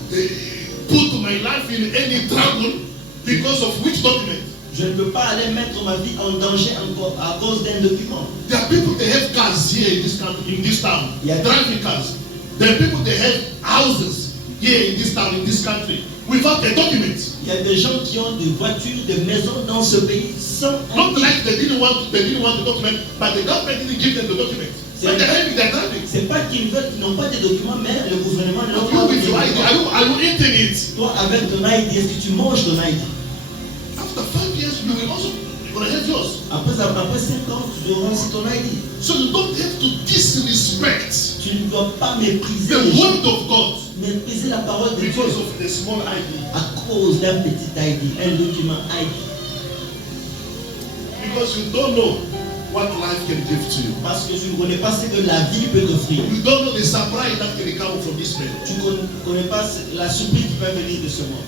put my life in any trouble because of which document. Je ne peux pas aller mettre ma vie en danger encore à cause d'un document. There are people they have cars here in this country, in this town, Yeah. driving cars. There are people they have houses here in this town, in this country, without a document. Il y a des gens qui ont des voitures, des maisons dans ce pays sans un Not like they didn't want the document, but the government didn't give them the document. But they're having their driving. C'est pas qu'ils veulent, qu'ils n'ont pas de documents, mais le gouvernement ne You with your ID, are you eating it? Toi, avec ton ID, est-ce que tu manges ton ID? After 5 years, you will also gonna have yours. Après 5 ans, tu devras aussi ton ID. So you don't have to disrespect Tu ne dois pas mépriser the les gens, word of God mépriser la parole de Dieu because of the small ID. à cause d'un petit ID, un document ID. Because you don't know what life can give to you. Parce que tu ne connais pas ce que la vie peut t'offrir. You don't know the surprise that can come from this man. Tu ne connais pas la surprise qui va venir de ce monde.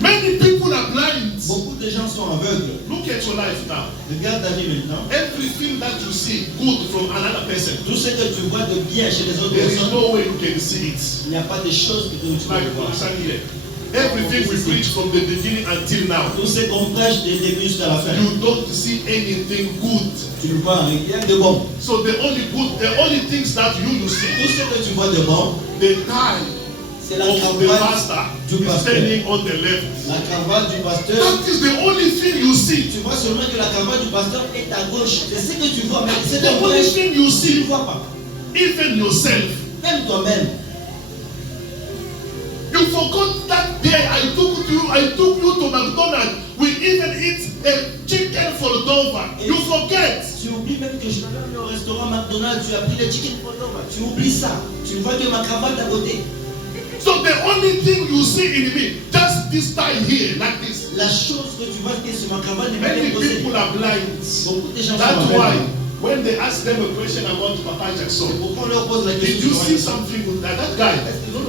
Many people are blind. Beaucoup de gens sont aveugles. Look at your life now. Regarde ta vie maintenant. Everything that you see good from another person, Tout ce que tu vois de bien chez les autres there is personnes, no way you can see it. il n'y a pas de choses que tu peux Like voir. Pastor here. Everything we preach from the beginning until now, Tout ce qu'on prêche du début jusqu'à la fin, you don't see anything good. tu ne vois rien de bon. So the only things that you see, Tout ce que tu vois de bon, the tie c'est la of the cravate pastor du is pasteur. standing on the left. La cravate du pasteur, That is the only thing you see. tu vois seulement que la cravate du pasteur est à gauche. C'est ce que tu vois, mais c'est The le only prêche, thing you tu ne see, vois pas. even yourself. Même toi-même. You forgot that day I took you to McDonald's. We even eat a chicken for Dover. You forget. Tu oublies même que je suis allé au restaurant McDonald's, tu as pris le chicken for Dover. Tu oublies ça. Tu vois que ma cravate à côté. So the only thing you see in me, just this tie here, like this. La chose que tu vois que sur ma cravate n'est pas Many déposée. people are blind. Beaucoup de gens That's sont why aveugles. when they ask them a question about Papa Jackson, Pourquoi on leur pose la did question you sur see something with that guy? No.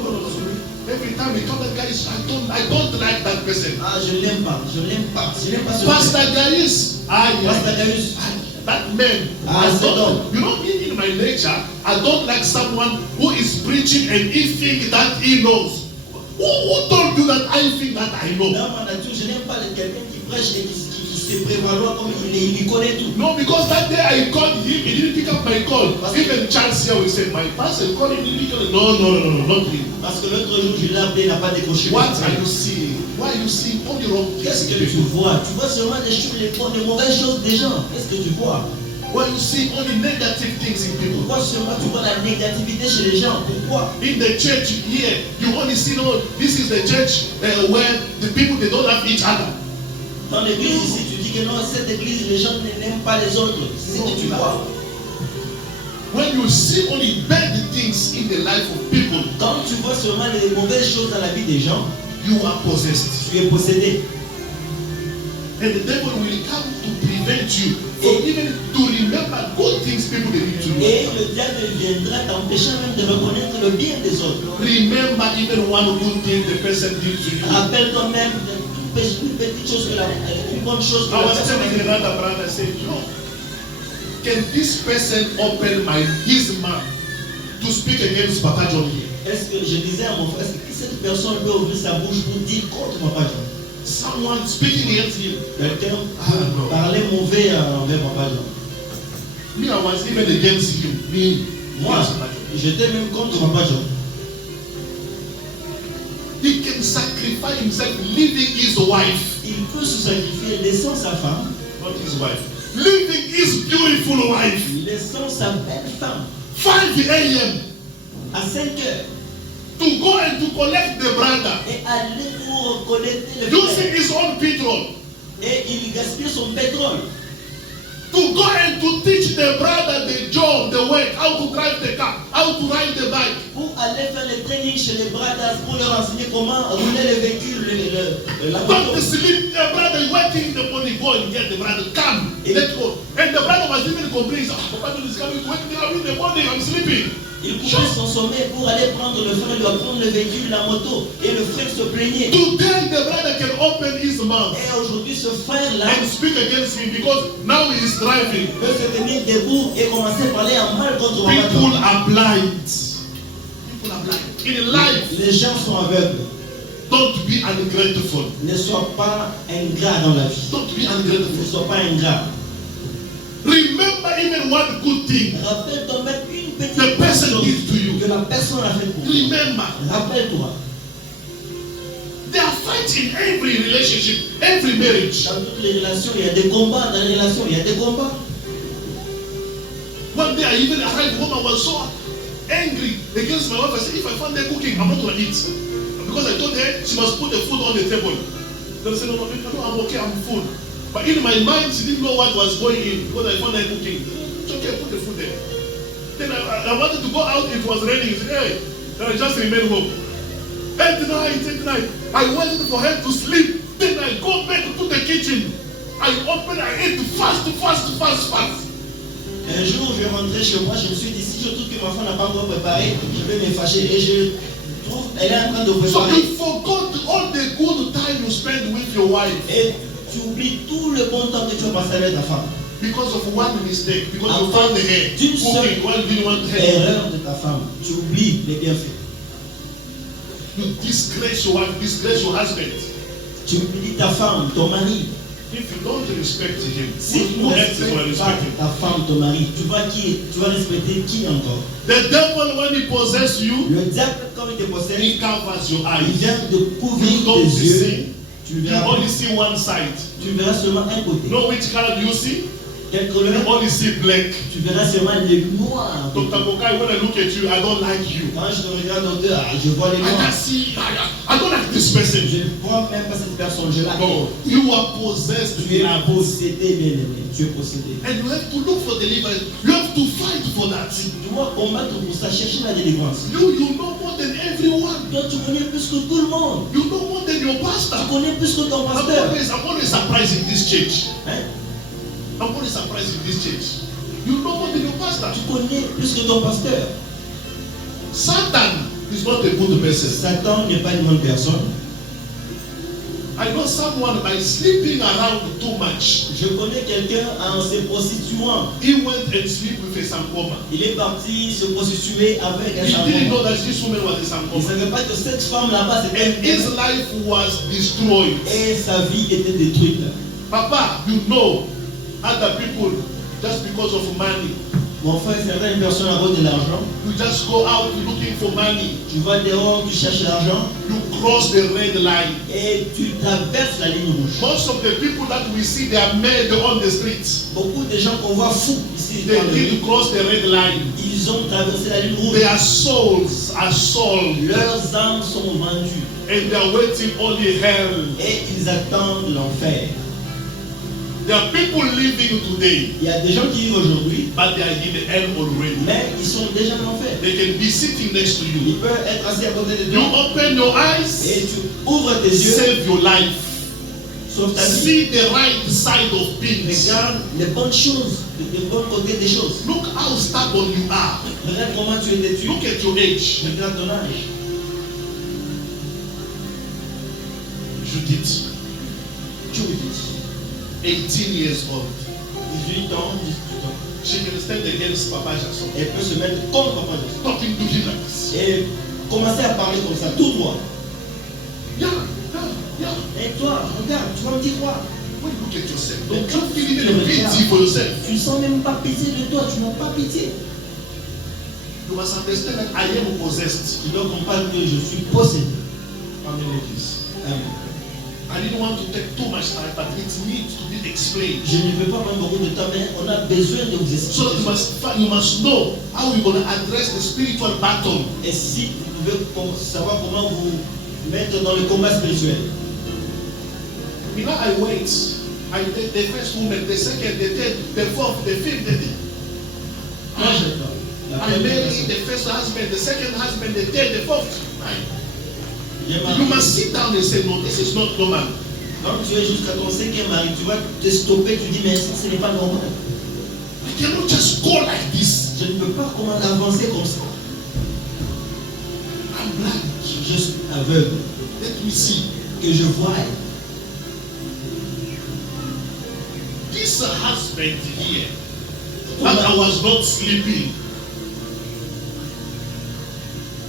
Every time they come, that guy is, I don't like that person. Ah, je l'aime pas, je l'aime pas, je l'aime pas ce Pastor Gaius, Pastor Gaius, that man. Ah, I c'est don't, donc. you know, me in my nature, I don't like someone who is preaching and he think that he knows. Who told you that I think that I know? dans ma nature, je n'aime pas quelqu'un qui prêche et qui se prévaloir comme il connaît tout. No, because that day I called him, he didn't pick up my call. Even Charles here will say, my pastor called him, he didn't pick up. No, not him. Parce que l'autre jour, je l'ai appelé, il n'a pas décroché. What are you seeing? Why are you seeing all the wrong things Qu'est-ce in que tu people? vois? Tu vois seulement les choses, les mauvaises choses des gens. Qu'est-ce que tu vois? Why you see only negative things in people? Pourquoi seulement tu vois la négativité chez les gens? Pourquoi? In the church here, you only see, no, this is the church where the people, they don't have each other. Dans l'église ici, tu dis que non, cette église, les gens n'aiment pas les autres. C'est ce que tu vois. When you see only bad things in the life of people, Quand tu vois seulement les mauvaises choses dans la vie des gens, you are possessed. tu es possédé. And the devil will come to prevent you from even to remember good things people they did to you. Et le diable viendra t'empêcher même de reconnaître le bien des autres. Remember even one good thing the person did to you. Rappelle-toi même une petite chose une bonne chose que I la was personne a telling fait. another brother, I said, no, can this person open his mouth to speak against Papa John here? Est-ce que je disais à mon frère, est-ce que cette personne peut ouvrir sa bouche pour dire contre Papa John? Someone speaking against him. Quelqu'un no. parlait mauvais envers Papa John. Me, I was even against him. Me, Moi, against Papa John. j'étais même contre Papa John. He can sacrifice himself, leaving his wife, Il peut se sacrifier laissant sa femme, not his wife, leaving his beautiful wife. laissant sa belle femme 5 a.m. à 5 heures to go and to collect the brother, et aller pour collecter le using frère. his own petrol, Et il gaspille son pétrole. to go and to teach the brother the job, the work, how to drive the car, how to ride the bike. Pour aller faire le training chez les brothers, pour leur enseigner comment rouler le véhicule, la Don't moto. sleep, the brother is waiting in the morning, go and get the brother, come, let's go. And the brother was even complaining, Papa John is coming to wake me up in the morning, I'm sleeping. Il coupait son sommeil pour aller prendre le frère, lui prendre le véhicule, la moto. Et le frère se plaignait. Today the brother can open his mouth Et aujourd'hui, ce frère-là and speak against him because now he is driving. peut se tenir debout et commencer à parler en mal contre Papa People John. are blind. People are blind. In life, Les gens sont aveugles. don't be ungrateful. Ne sois pas ingrat dans la vie. Don't be Ne ungrateful. sois pas ingrat. Remember even one good thing. Rappelle-toi même une petites person choses did to you. que la personne a fait pour toi. Remember, Rappelle-toi, there are fights in every relationship, every marriage. dans toutes les relations, il y a des combats. Dans les relations, il y a des combats. One day I even arrived home, I was so angry against my wife. I said, if I find her cooking, I'm not going to eat. Because I told her she must put the food on the table. Then I said, no, I'm okay, I'm full. But in my mind, she didn't know what was going in because I found her cooking. It's okay, put the food there. Then I wanted to go out, it was raining. I said, hey, then I just remained home. At night, I waited for her to sleep. Then I go back to the kitchen. I opened, I ate fast. Un jour, je vais rentrer chez moi, je me suis dit, si je trouve que ma femme n'a pas encore préparé, je vais me fâcher. Et je trouve, elle est en train de So préparer. you forgot all the good time you spent with your wife Et tu oublies tout le bon temps que tu as passé avec ta femme. because of one mistake. Because À you cause found her d'une cooking seule while you didn't want her. erreur de ta femme. Tu oublies les bienfaits. You disgrace your wife, disgrace your husband. Tu oublies ta femme, ton mari. If you don't respect him, Si tu who ne else is going to respectes pas respect him? ta femme, ton mari, tu vas respecter qui encore? The devil, when he possesses you, Le diable, quand il te possède, he covers your il eyes. vient de couvrir You don't tes yeux. see. Tu You verras, only see one side. tu verras seulement un côté. You know which color do you see? Quelle You couleur? only see black. Tu verras seulement les noirs. Dr. Bokai, when I look at you, I don't like you. Quand je te regarde, docteur, je vois les I noirs. can see, I don't like this person. Je ne vois même pas cette personne, je la No, hais. you are possessed Tu with es love. possédé, bien aimé. Tu es possédé. And you have to look for deliverance. You have to fight for that. Tu dois combattre pour ça, chercher la délivrance. You know more than everyone. Toi, tu connais plus que tout le monde. You know more than your Tu pastor. connais plus que ton I'm pasteur. always surprised in this church. Hein? I'm always surprised in this church. You know more than your pastor. Tu connais plus que ton pasteur. Satan is not a good person. Satan n'est pas une bonne personne. I know someone by sleeping around too much. Je connais quelqu'un en se prostituant. He went and sleep with a Sankoma. Il est parti se prostituer avec un He didn't know savant. that this woman was a Il ne Sankoma. savait pas que cette femme là-bas c'était And his life was destroyed. et sa vie était détruite. Papa, you know other people just because of money. Mon frère, certaines personnes à cause de l'argent. You just go out looking for money. Tu vas dehors, tu cherches l'argent You cross the red line. et tu traverses la ligne rouge. Most of the people that we see, they are made on the streets. Beaucoup de gens qu'on voit fous ici They dans le need rue, to cross the red line. ils ont traversé la ligne rouge. Their souls are sold Leurs âmes sont vendues and they are waiting only hell. et ils attendent l'enfer. There are people living today, Il y a des gens qui vivent aujourd'hui, but they are in the hell already. mais ils sont déjà en enfer. They can be sitting next to Ils you. peuvent être assis à côté de You toi open your et eyes, tu ouvres tes yeux, save your life. sauve ta vie. See the right side of things. Regarde les bonnes choses, les bons côtés des choses. Look how stubborn you are. Regarde comment tu es têtu. Look at your age. Regarde ton âge. Judith, Judith, 18 years old. 18 ans, 18 ans. She can stand against Papa Jackson. Elle peut se mettre contre Papa Jackson Talking to him like this. et commencer à parler comme ça, tout droit. Yeah. Et toi, regarde, tu vas me dire quoi? When you look at yourself, Mais don't quand you tu feel te even regardes, pity for yourself? tu ne sens même pas pitié de toi, tu n'as pas pitié. You must understand that I am possessed. Tu dois comprendre que je suis possédé. How many days? Amen. I didn't want to take too much time, but it needs to be explained. Je ne veux pas prendre beaucoup de temps, mais on a besoin de vous So that expliquer. you must know how you're going to address the spiritual battle. Et si vous pouvez savoir comment vous mettre dans le combat spirituel. You know, I wait. I did the first woman, the second, the third, the fourth, the fifth. Moi, j'attends. La I première married personne. the first husband, the second husband, the third, the fourth. J'ai You marié. must sit down and say, no, this is not normal. Quand tu es jusqu'à ton 5e mari, tu vas te stopper, tu dis, mais ça, ce n'est pas normal. I cannot just go like this. Je ne peux pas comment avancer comme ça. I'm blind. Je suis aveugle. Let me see. Que je vois. This husband here, that I was not sleeping.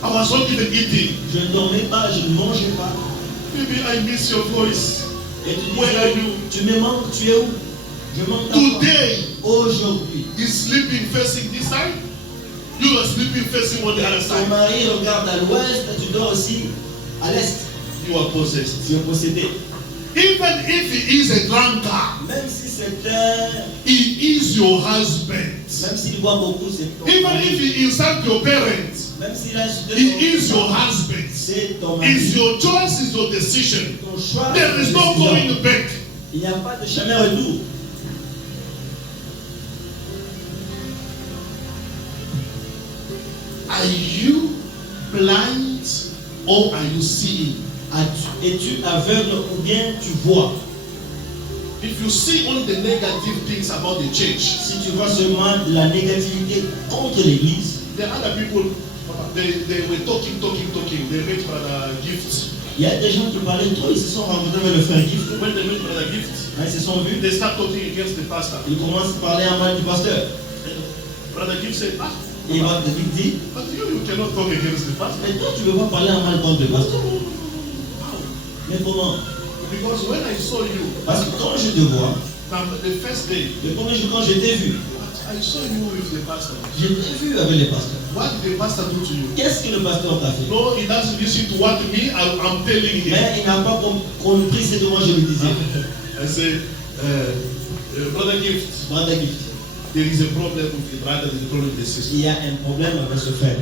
I was not even eating. Je ne dormais pas, je ne mangeais pas. Maybe I miss your voice. Et tu Where are disais, you? tu me manques, tu es où? Je manque ta voix. Today, Aujourd'hui, he's sleeping facing this side. You are sleeping facing on the other Ton side. mari regarde à l'ouest, tu dors aussi à l'est. You are possessed. Tu es possédé. Even if he is a drunkard, Même si c'est un... he is your husband. Même s'il boit beaucoup, c'est ton Even mari. if he insults your parents, Même s'il a insulté he is your ton husband. c'est ton mari. It's your choice, it's your decision. Ton choix, There is c'est no ton décision. going back. Il n'y a pas de chemin retour. Are you blind or are you seeing? Es-tu aveugle ou bien tu vois? If you see only the negative things about the church, Si tu vois seulement la négativité contre l'Église, there are other people, they were talking. They met Brother Gift. il y a des gens qui parlaient trop, ils se sont rencontrés avec le frère Gift. When they met Brother Gift, Ils se sont vus, they start talking against the pastor. ils commencent à parler en mal du pasteur. Brother Gift said, Et Brother Gift dit, but you cannot talk against the pastor. mais toi tu ne veux pas parler en mal contre le pasteur. How? Mais comment? Because when I saw you, Parce que quand je te vois, the first day, le premier jour quand je t'ai vu, I saw you with the pastor. je t'ai vu avec le pasteur. What did the pastor do to you? Qu'est-ce que le pasteur t'a fait? No, he doesn't listen to what I'm telling him. Mais il n'a pas compris ce que moi je lui disais. I say, Brother Gift, Brother Gift, there is a problem with the brother, there is a problem with the sister. il y a un problème avec ce frère.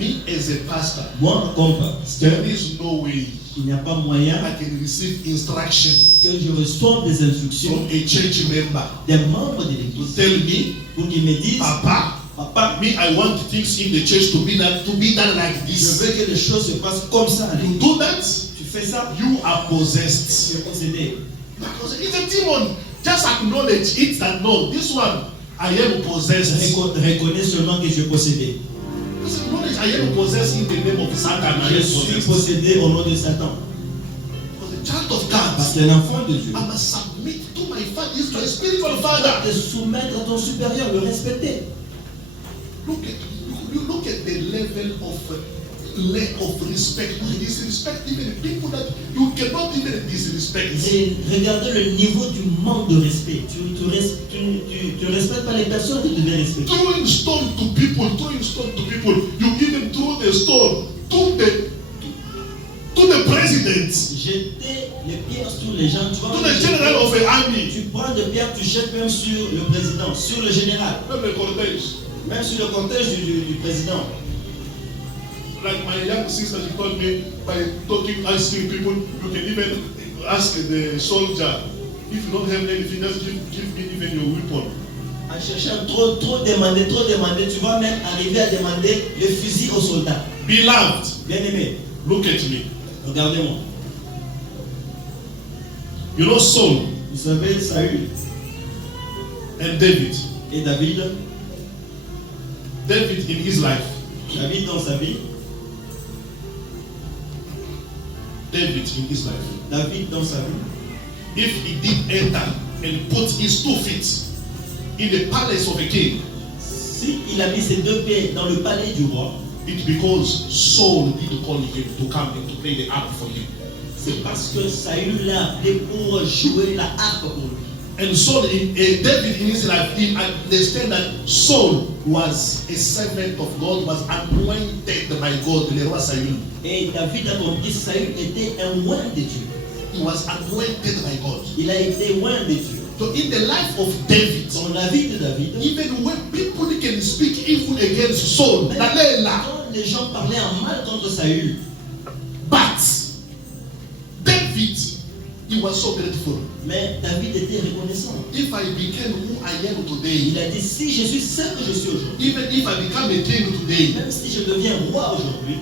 Me as a pastor, Moi, comme there pasteur, is no way il n'y a pas moyen I can receive instruction que je reçoive des instructions from a church member des membres de to l'église tell me, pour qu'ils me disent, Papa, papa, me, I want things in the church to be done like je this. veux que les choses se passent comme ça. à You l'église. do that, Tu fais ça, you are tu possessed. es possédé. Because it's a demon. Just acknowledge it that no, this one I am possessed. Reconnais seulement que je suis possédé. Just acknowledge I am possessed in the name of Satan. I Je am suis possessed. possédé au nom de Satan. Because the child of Parce God, qu'un enfant de Dieu, I must submit to my father. He's my spiritual tu dois father. te soumettre à ton supérieur, le respecter. Look at the level of lack of respect. You disrespect even people that you cannot even disrespect. Regardez le niveau du manque de respect. Tu respectes pas les personnes que tu devais respecter. Throwing stone to people, you even throw the stone to the president, Jeter les pierres sur les gens. Tu vas to the general of the army, tu prends des pierres, tu jettes même sur le président, sur le général, not the cortege. même sur le cortège du président. Like my young sister, she told me by asking people, you can even ask the soldier, if you don't have anything, just give me even your weapon. En cherchant trop demander, tu vas même arriver à demander le fusil aux soldats. Beloved, Bien aimé, look at me. regardez-moi. You know Saul Vous savez, Saül and David. et David, David in his life, David dans sa vie, David in his life. David dans sa vie, If he did enter and put his 2 feet in the palace of a king, si il a mis ses 2 pieds dans le palais du roi, it's because Saul did call him to come and to play the harp for him. c'est parce que Saül l'a appelé pour jouer la harpe pour lui. And Saul, David in his life, he understand that Saul was a servant of God, was anointed by God, le roi Saül. Et David a compris que Saül était un oint de Dieu. He was anointed by God. Il a été oint de Dieu. So in the life of David, Dans la vie de David, even when people can speak evil against Saul, Dalela, quand les gens parlaient en mal contre Saül, but David, he was so grateful. mais David était reconnaissant. If I became who I am today, Il a dit, si je suis ce que je suis aujourd'hui, even if I become a king today, même si je deviens roi aujourd'hui,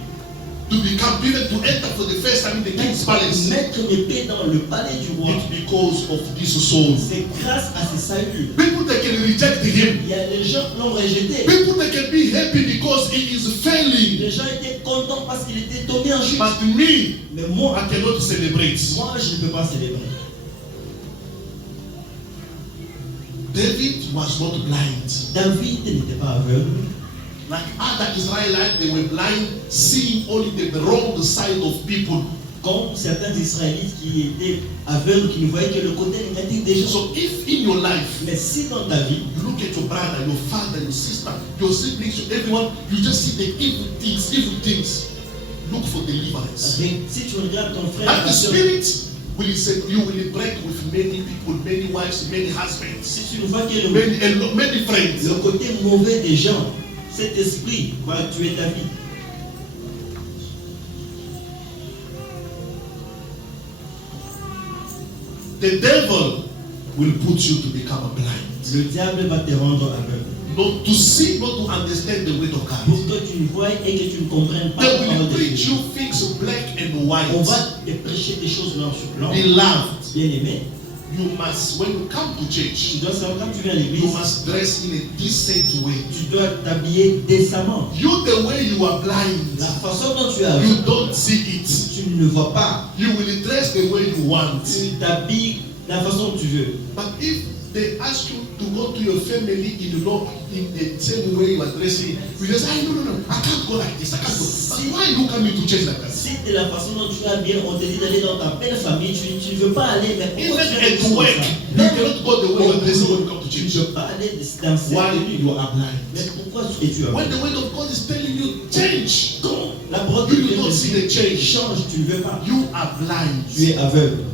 to enter for the first time in the king's palace, mettre mes pieds dans le palais du roi, it's because of this soul. c'est grâce à ces Saül. People that can reject him, Il y a les gens qui l'ont rejeté. people that can be happy because he is failing, Les gens étaient contents parce qu'il était tombé en chute. but me, Mais moi, I cannot celebrate. moi, je ne peux pas célébrer. David was not blind. David n'était pas aveugle. Like other Israelites, they were blind, seeing only the wrong side of people. Comme certains Israélites qui étaient aveugles, qui ne voyaient que le côté négatif des gens. So if in your life, Mais si dans ta vie, you look at your brother, your father, your sister, your siblings, everyone, you just see the evil things. Look for deliverance. si tu regardes ton frère, And ta the sœur, spirit will say you will break with many people, many wives, many husbands, si tu ne vois que many friends. le côté mauvais des gens, cet esprit va tuer ta vie. The devil will put you to become blind. Le diable va te rendre aveugle. Not to see, not to understand the word of Pour God. que tu ne vois et que tu ne comprennes pas They la parole will de preach Dieu. you things black and white. On va te prêcher des choses blanches sur blanc. Beloved, Bien aimé, you must, when you come to church, tu dois savoir quand tu viens à you l'église, must dress in a decent way. tu dois t'habiller décemment. You, the way you are blind, La façon dont tu es you aveugle, don't see it. tu ne le vois pas. You will dress the way you want. Tu t'habilles de la façon dont tu veux. But if they ask you to go to your family in law in the same way you are dressing, you just say, no, I can't go like this. I can't go. But why are you coming to church like that? Si de la façon dont tu es habillé, on te dit d'aller dans ta belle famille, tu ne veux pas aller. Mais pourquoi Even tu fais at comme work, ça? you cannot go the way you are dressing when you come to Tu ne church. veux pas aller dans cette Why tenue. you are blind? Mais pourquoi es-tu aveugle? When the word of God is telling you change, Quand la parole de you Dieu do not te see the dit change. change, tu ne veux pas. You are blind Tu es aveugle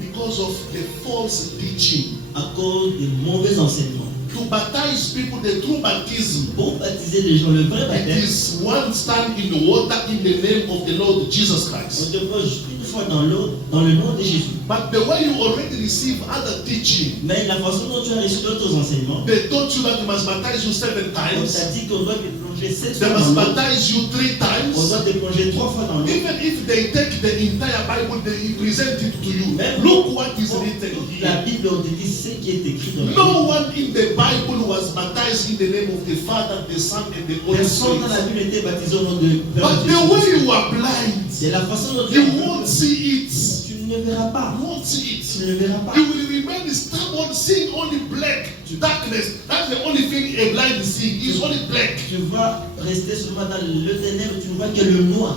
because of the false teaching. à cause des mauvais enseignements. To baptize people, the true baptism, Pour baptiser les gens, le vrai it baptême, is one stand in the water in the name of the Lord Jesus on Christ. te pose une fois dans l'eau, dans le nom de Jésus. But the way you already receive other teaching, Mais la façon dont tu as reçu d'autres enseignements, they taught you that you must baptize you 7 on t'a times. dit qu'on doit te plonger 7 They fois must dans l'eau. baptize you 3 On times. doit te plonger 3 fois dans l'eau. Even if they take the entire Bible, they present it to you. Même Look what is pour written la here. Bible, on te dit ce qui est écrit dans la No Bible. one in the Bible was baptized in the name of the Father, the Son, and the Holy Personne dans la Spirit. Bible était baptisé au nom de Père But Jésus. the way you are blind, C'est la façon dont tu you es won't see it. tu ne le verras pas. You won't see it. Tu ne le verras pas. You will remain stubborn, seeing only black, darkness. That's the only thing a blind is seeing. Is only black. Tu vas rester seulement dans le ténèbre, tu ne vois que le noir.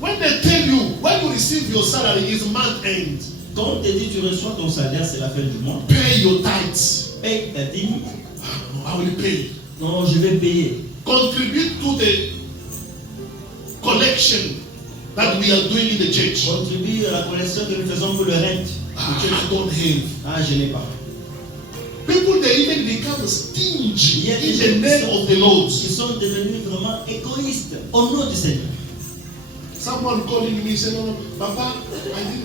When they tell you when you receive your salary is month end, Quand on te dit tu reçois ton salaire, c'est la fin du mois. pay your tithes. Paye ta dîme. I will pay. Non, je vais payer. Contribute to the collection that we are doing in the church. Contribue à la collection que nous faisons pour le rent. I don't have. Ah, je n'ai pas. People they even become stingy Il y a des in gens the name of the Lord. qui sont devenus vraiment égoïstes au nom du Seigneur. Someone calling me say, no, Papa,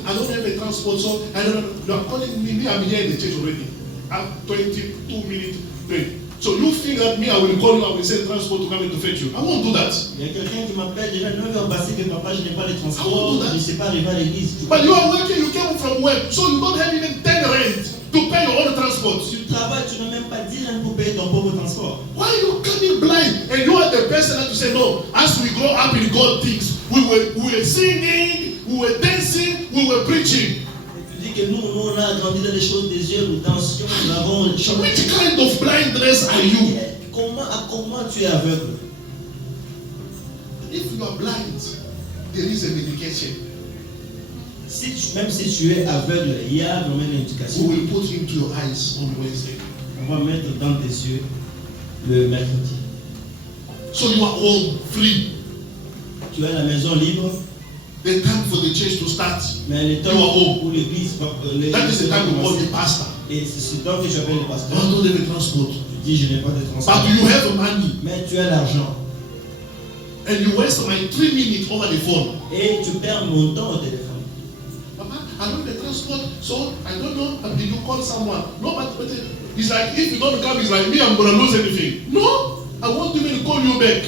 I don't have a transport, so I don't know. You are calling me. I'm here in the church already. I'm 22 minutes late. So you think that me, I will call you, I will send transport to come and to fetch you. I won't do that. Il y a quelqu'un qui m'appelle déjà 9 heures passées que papa, je n'ai pas de Ah, transport, oui, je ne sais pas arriver à l'église. But you are working, you came from work, so you don't have even 10 rent to pay your own transport. Tu travailles, tu n'as même pas 10 ans pour payer ton pauvre transport. Why are you coming blind? And you are the person that to say, no, as we grow up in God things, we were singing, we were dancing, we were preaching. Tu dis que nous, on a grandi dans les choses des yeux, nous dansions, nous avons chanté. Which kind of blindness are you? Comment tu es aveugle? If you are blind, there is a medication. Même si tu es aveugle, il y a vraiment une We éducation. will put into your eyes on Wednesday. On va mettre dans tes yeux le mercredi. So you are home free. Tu es à la maison libre, The time for the church to start. mais le temps You are home. où l'église va. That is the time to call the pastor. Et c'est ce temps que j'appelle le I pasteur. don't have a transport. Tu dis, je n'ai pas de transport. But you have money. Mais tu as l'argent. And you waste my 3 minutes over the phone. Et tu perds mon temps au téléphone. Papa, I don't have the transport, so I don't know. And did you call someone? No, but it's like if you don't come, it's like me, I'm gonna lose everything. No, I won't even call you back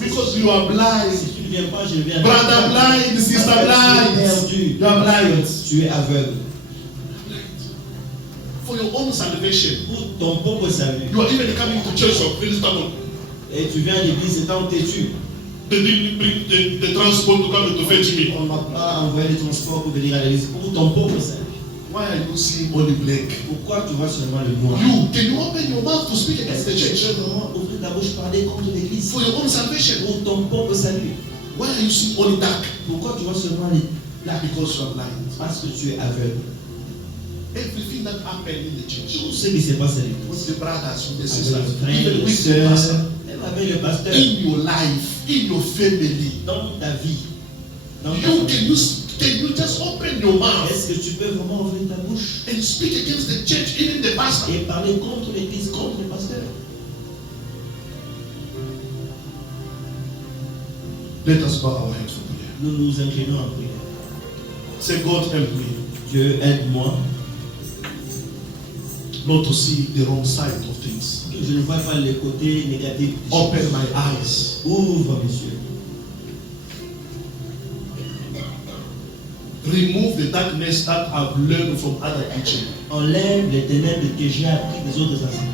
because you are blind. Si tu ne viens pas, je viens. Brother blind, sister blind. Perdu. You are blind. Tu es aveugle. For your own salvation. Pour ton propre salut. You are even coming to church of Philistine. Et tu viens à l'église étant têtu. They didn't bring the transport to come to fetch me. On ne m'a pas envoyé le transport pour venir à l'église. Pour ton propre salut. Why are you seeing only black? Pourquoi tu vois seulement le noir? You, can you open your mouth to speak against the Est-ce que tu church? peux vraiment ouvrir ta bouche parler contre l'église For your own salvation. pour ton propre salut? Why are you seeing only dark? Pourquoi tu vois seulement les That because you are blind. parce que tu es aveugle? Everything that happened in the church Tout ce qui s'est passé à l'église, with the brothers, with the avec sisters, les frères, even les with the sœurs, pastor, même avec le pasteur, in your life, in your family. dans ta vie, dans ta You famille. can you just open your mouth Est-ce que tu peux vraiment ouvrir ta bouche and speak against the church, even the pastor? et parler contre l'église, contre le pasteur? Let us bow our heads for prayer. Nous nous inclinons en prière. Say, God help me Dieu, aide-moi not to see the wrong side of things. que je ne vois pas les côtés négatifs. des Open choses. my eyes. Ouvre mes yeux. Remove the darkness that I've learned from other teaching. Enlève les ténèbres que j'ai appris des autres enseignants.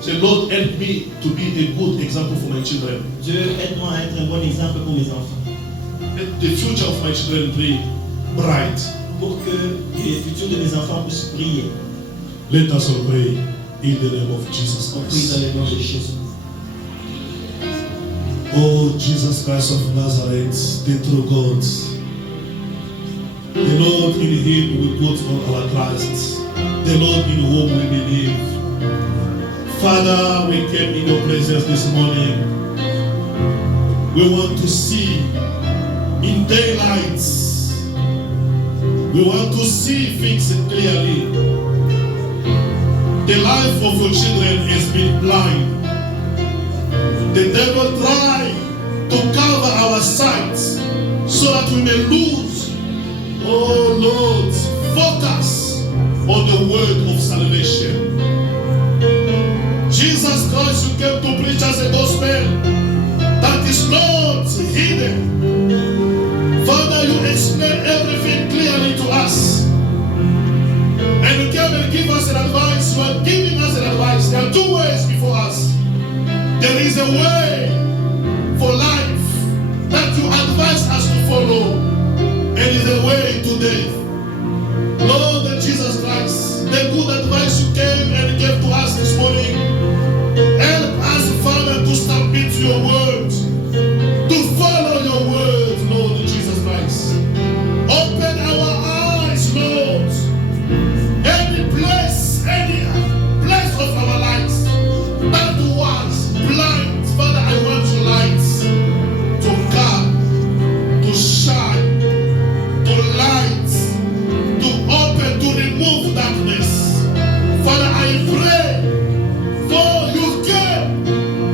Say, Lord, help me to be a good example for my children. Dieu, aide-moi à être un bon exemple pour mes enfants. Let the future of my children be bright. Pour que le futur de mes enfants puisse briller. Let us all pray in the name of Jesus On prie dans Christ. le nom de Jésus. Oh, Jesus Christ of Nazareth, the true God. The Lord, in Him we put on our trust. The Lord in whom we believe. Father, we came in your presence this morning. We want to see in daylight. We want to see things clearly. The life of your children has been blind. The devil tried to cover our sight so that we may lose, oh Lord, focus on the word of salvation. Jesus Christ, you came to preach us a gospel that is not hidden. Father, you explain everything clearly to us. And you came and give us an advice. You are giving us an advice. There are two ways before us. There is a way for life that you advise us to follow, and is a way to death. Lord and Jesus Christ, the good advice you came and gave to us this morning, help us, Father, to submit to your word, to follow your word, Lord Jesus Christ. Open our eyes, Lord. Any place of our lives that was blind, Father, I want your lights to come, to shine, to light, to open, to remove darkness. Father, I pray for you came.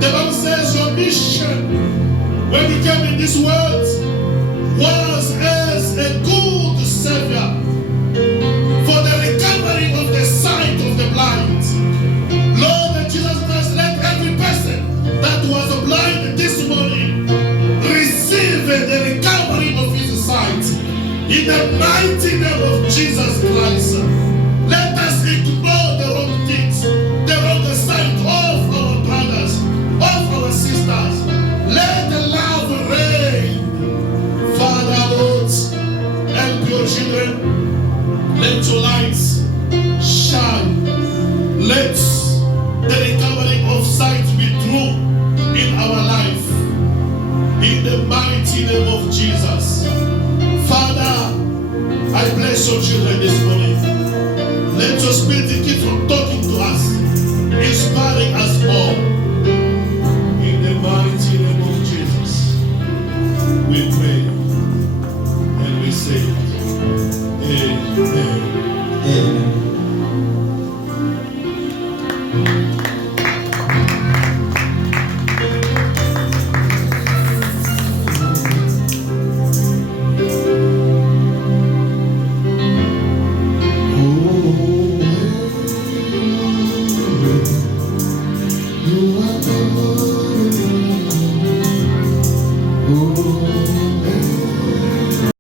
The Bible says your mission when you came in this world was as a good Savior for the recovery of the sight of the blind. Lord and Jesus Christ, let every person that was blind this morning receive the recovery of his sight. In the mighty name of Jesus Christ, let us ignore the wrong things, the wrong sight of our brothers, of our sisters. Let the love reign. Father, Lord, help your children. Let your lights shine. Let the recovery of sight be true in our life. In the mighty name of Jesus. Father, I bless your children this morning. Let your spirit keep on talking to us, inspiring us all. In the mighty name of Jesus, we pray and we say, Amen. Amen.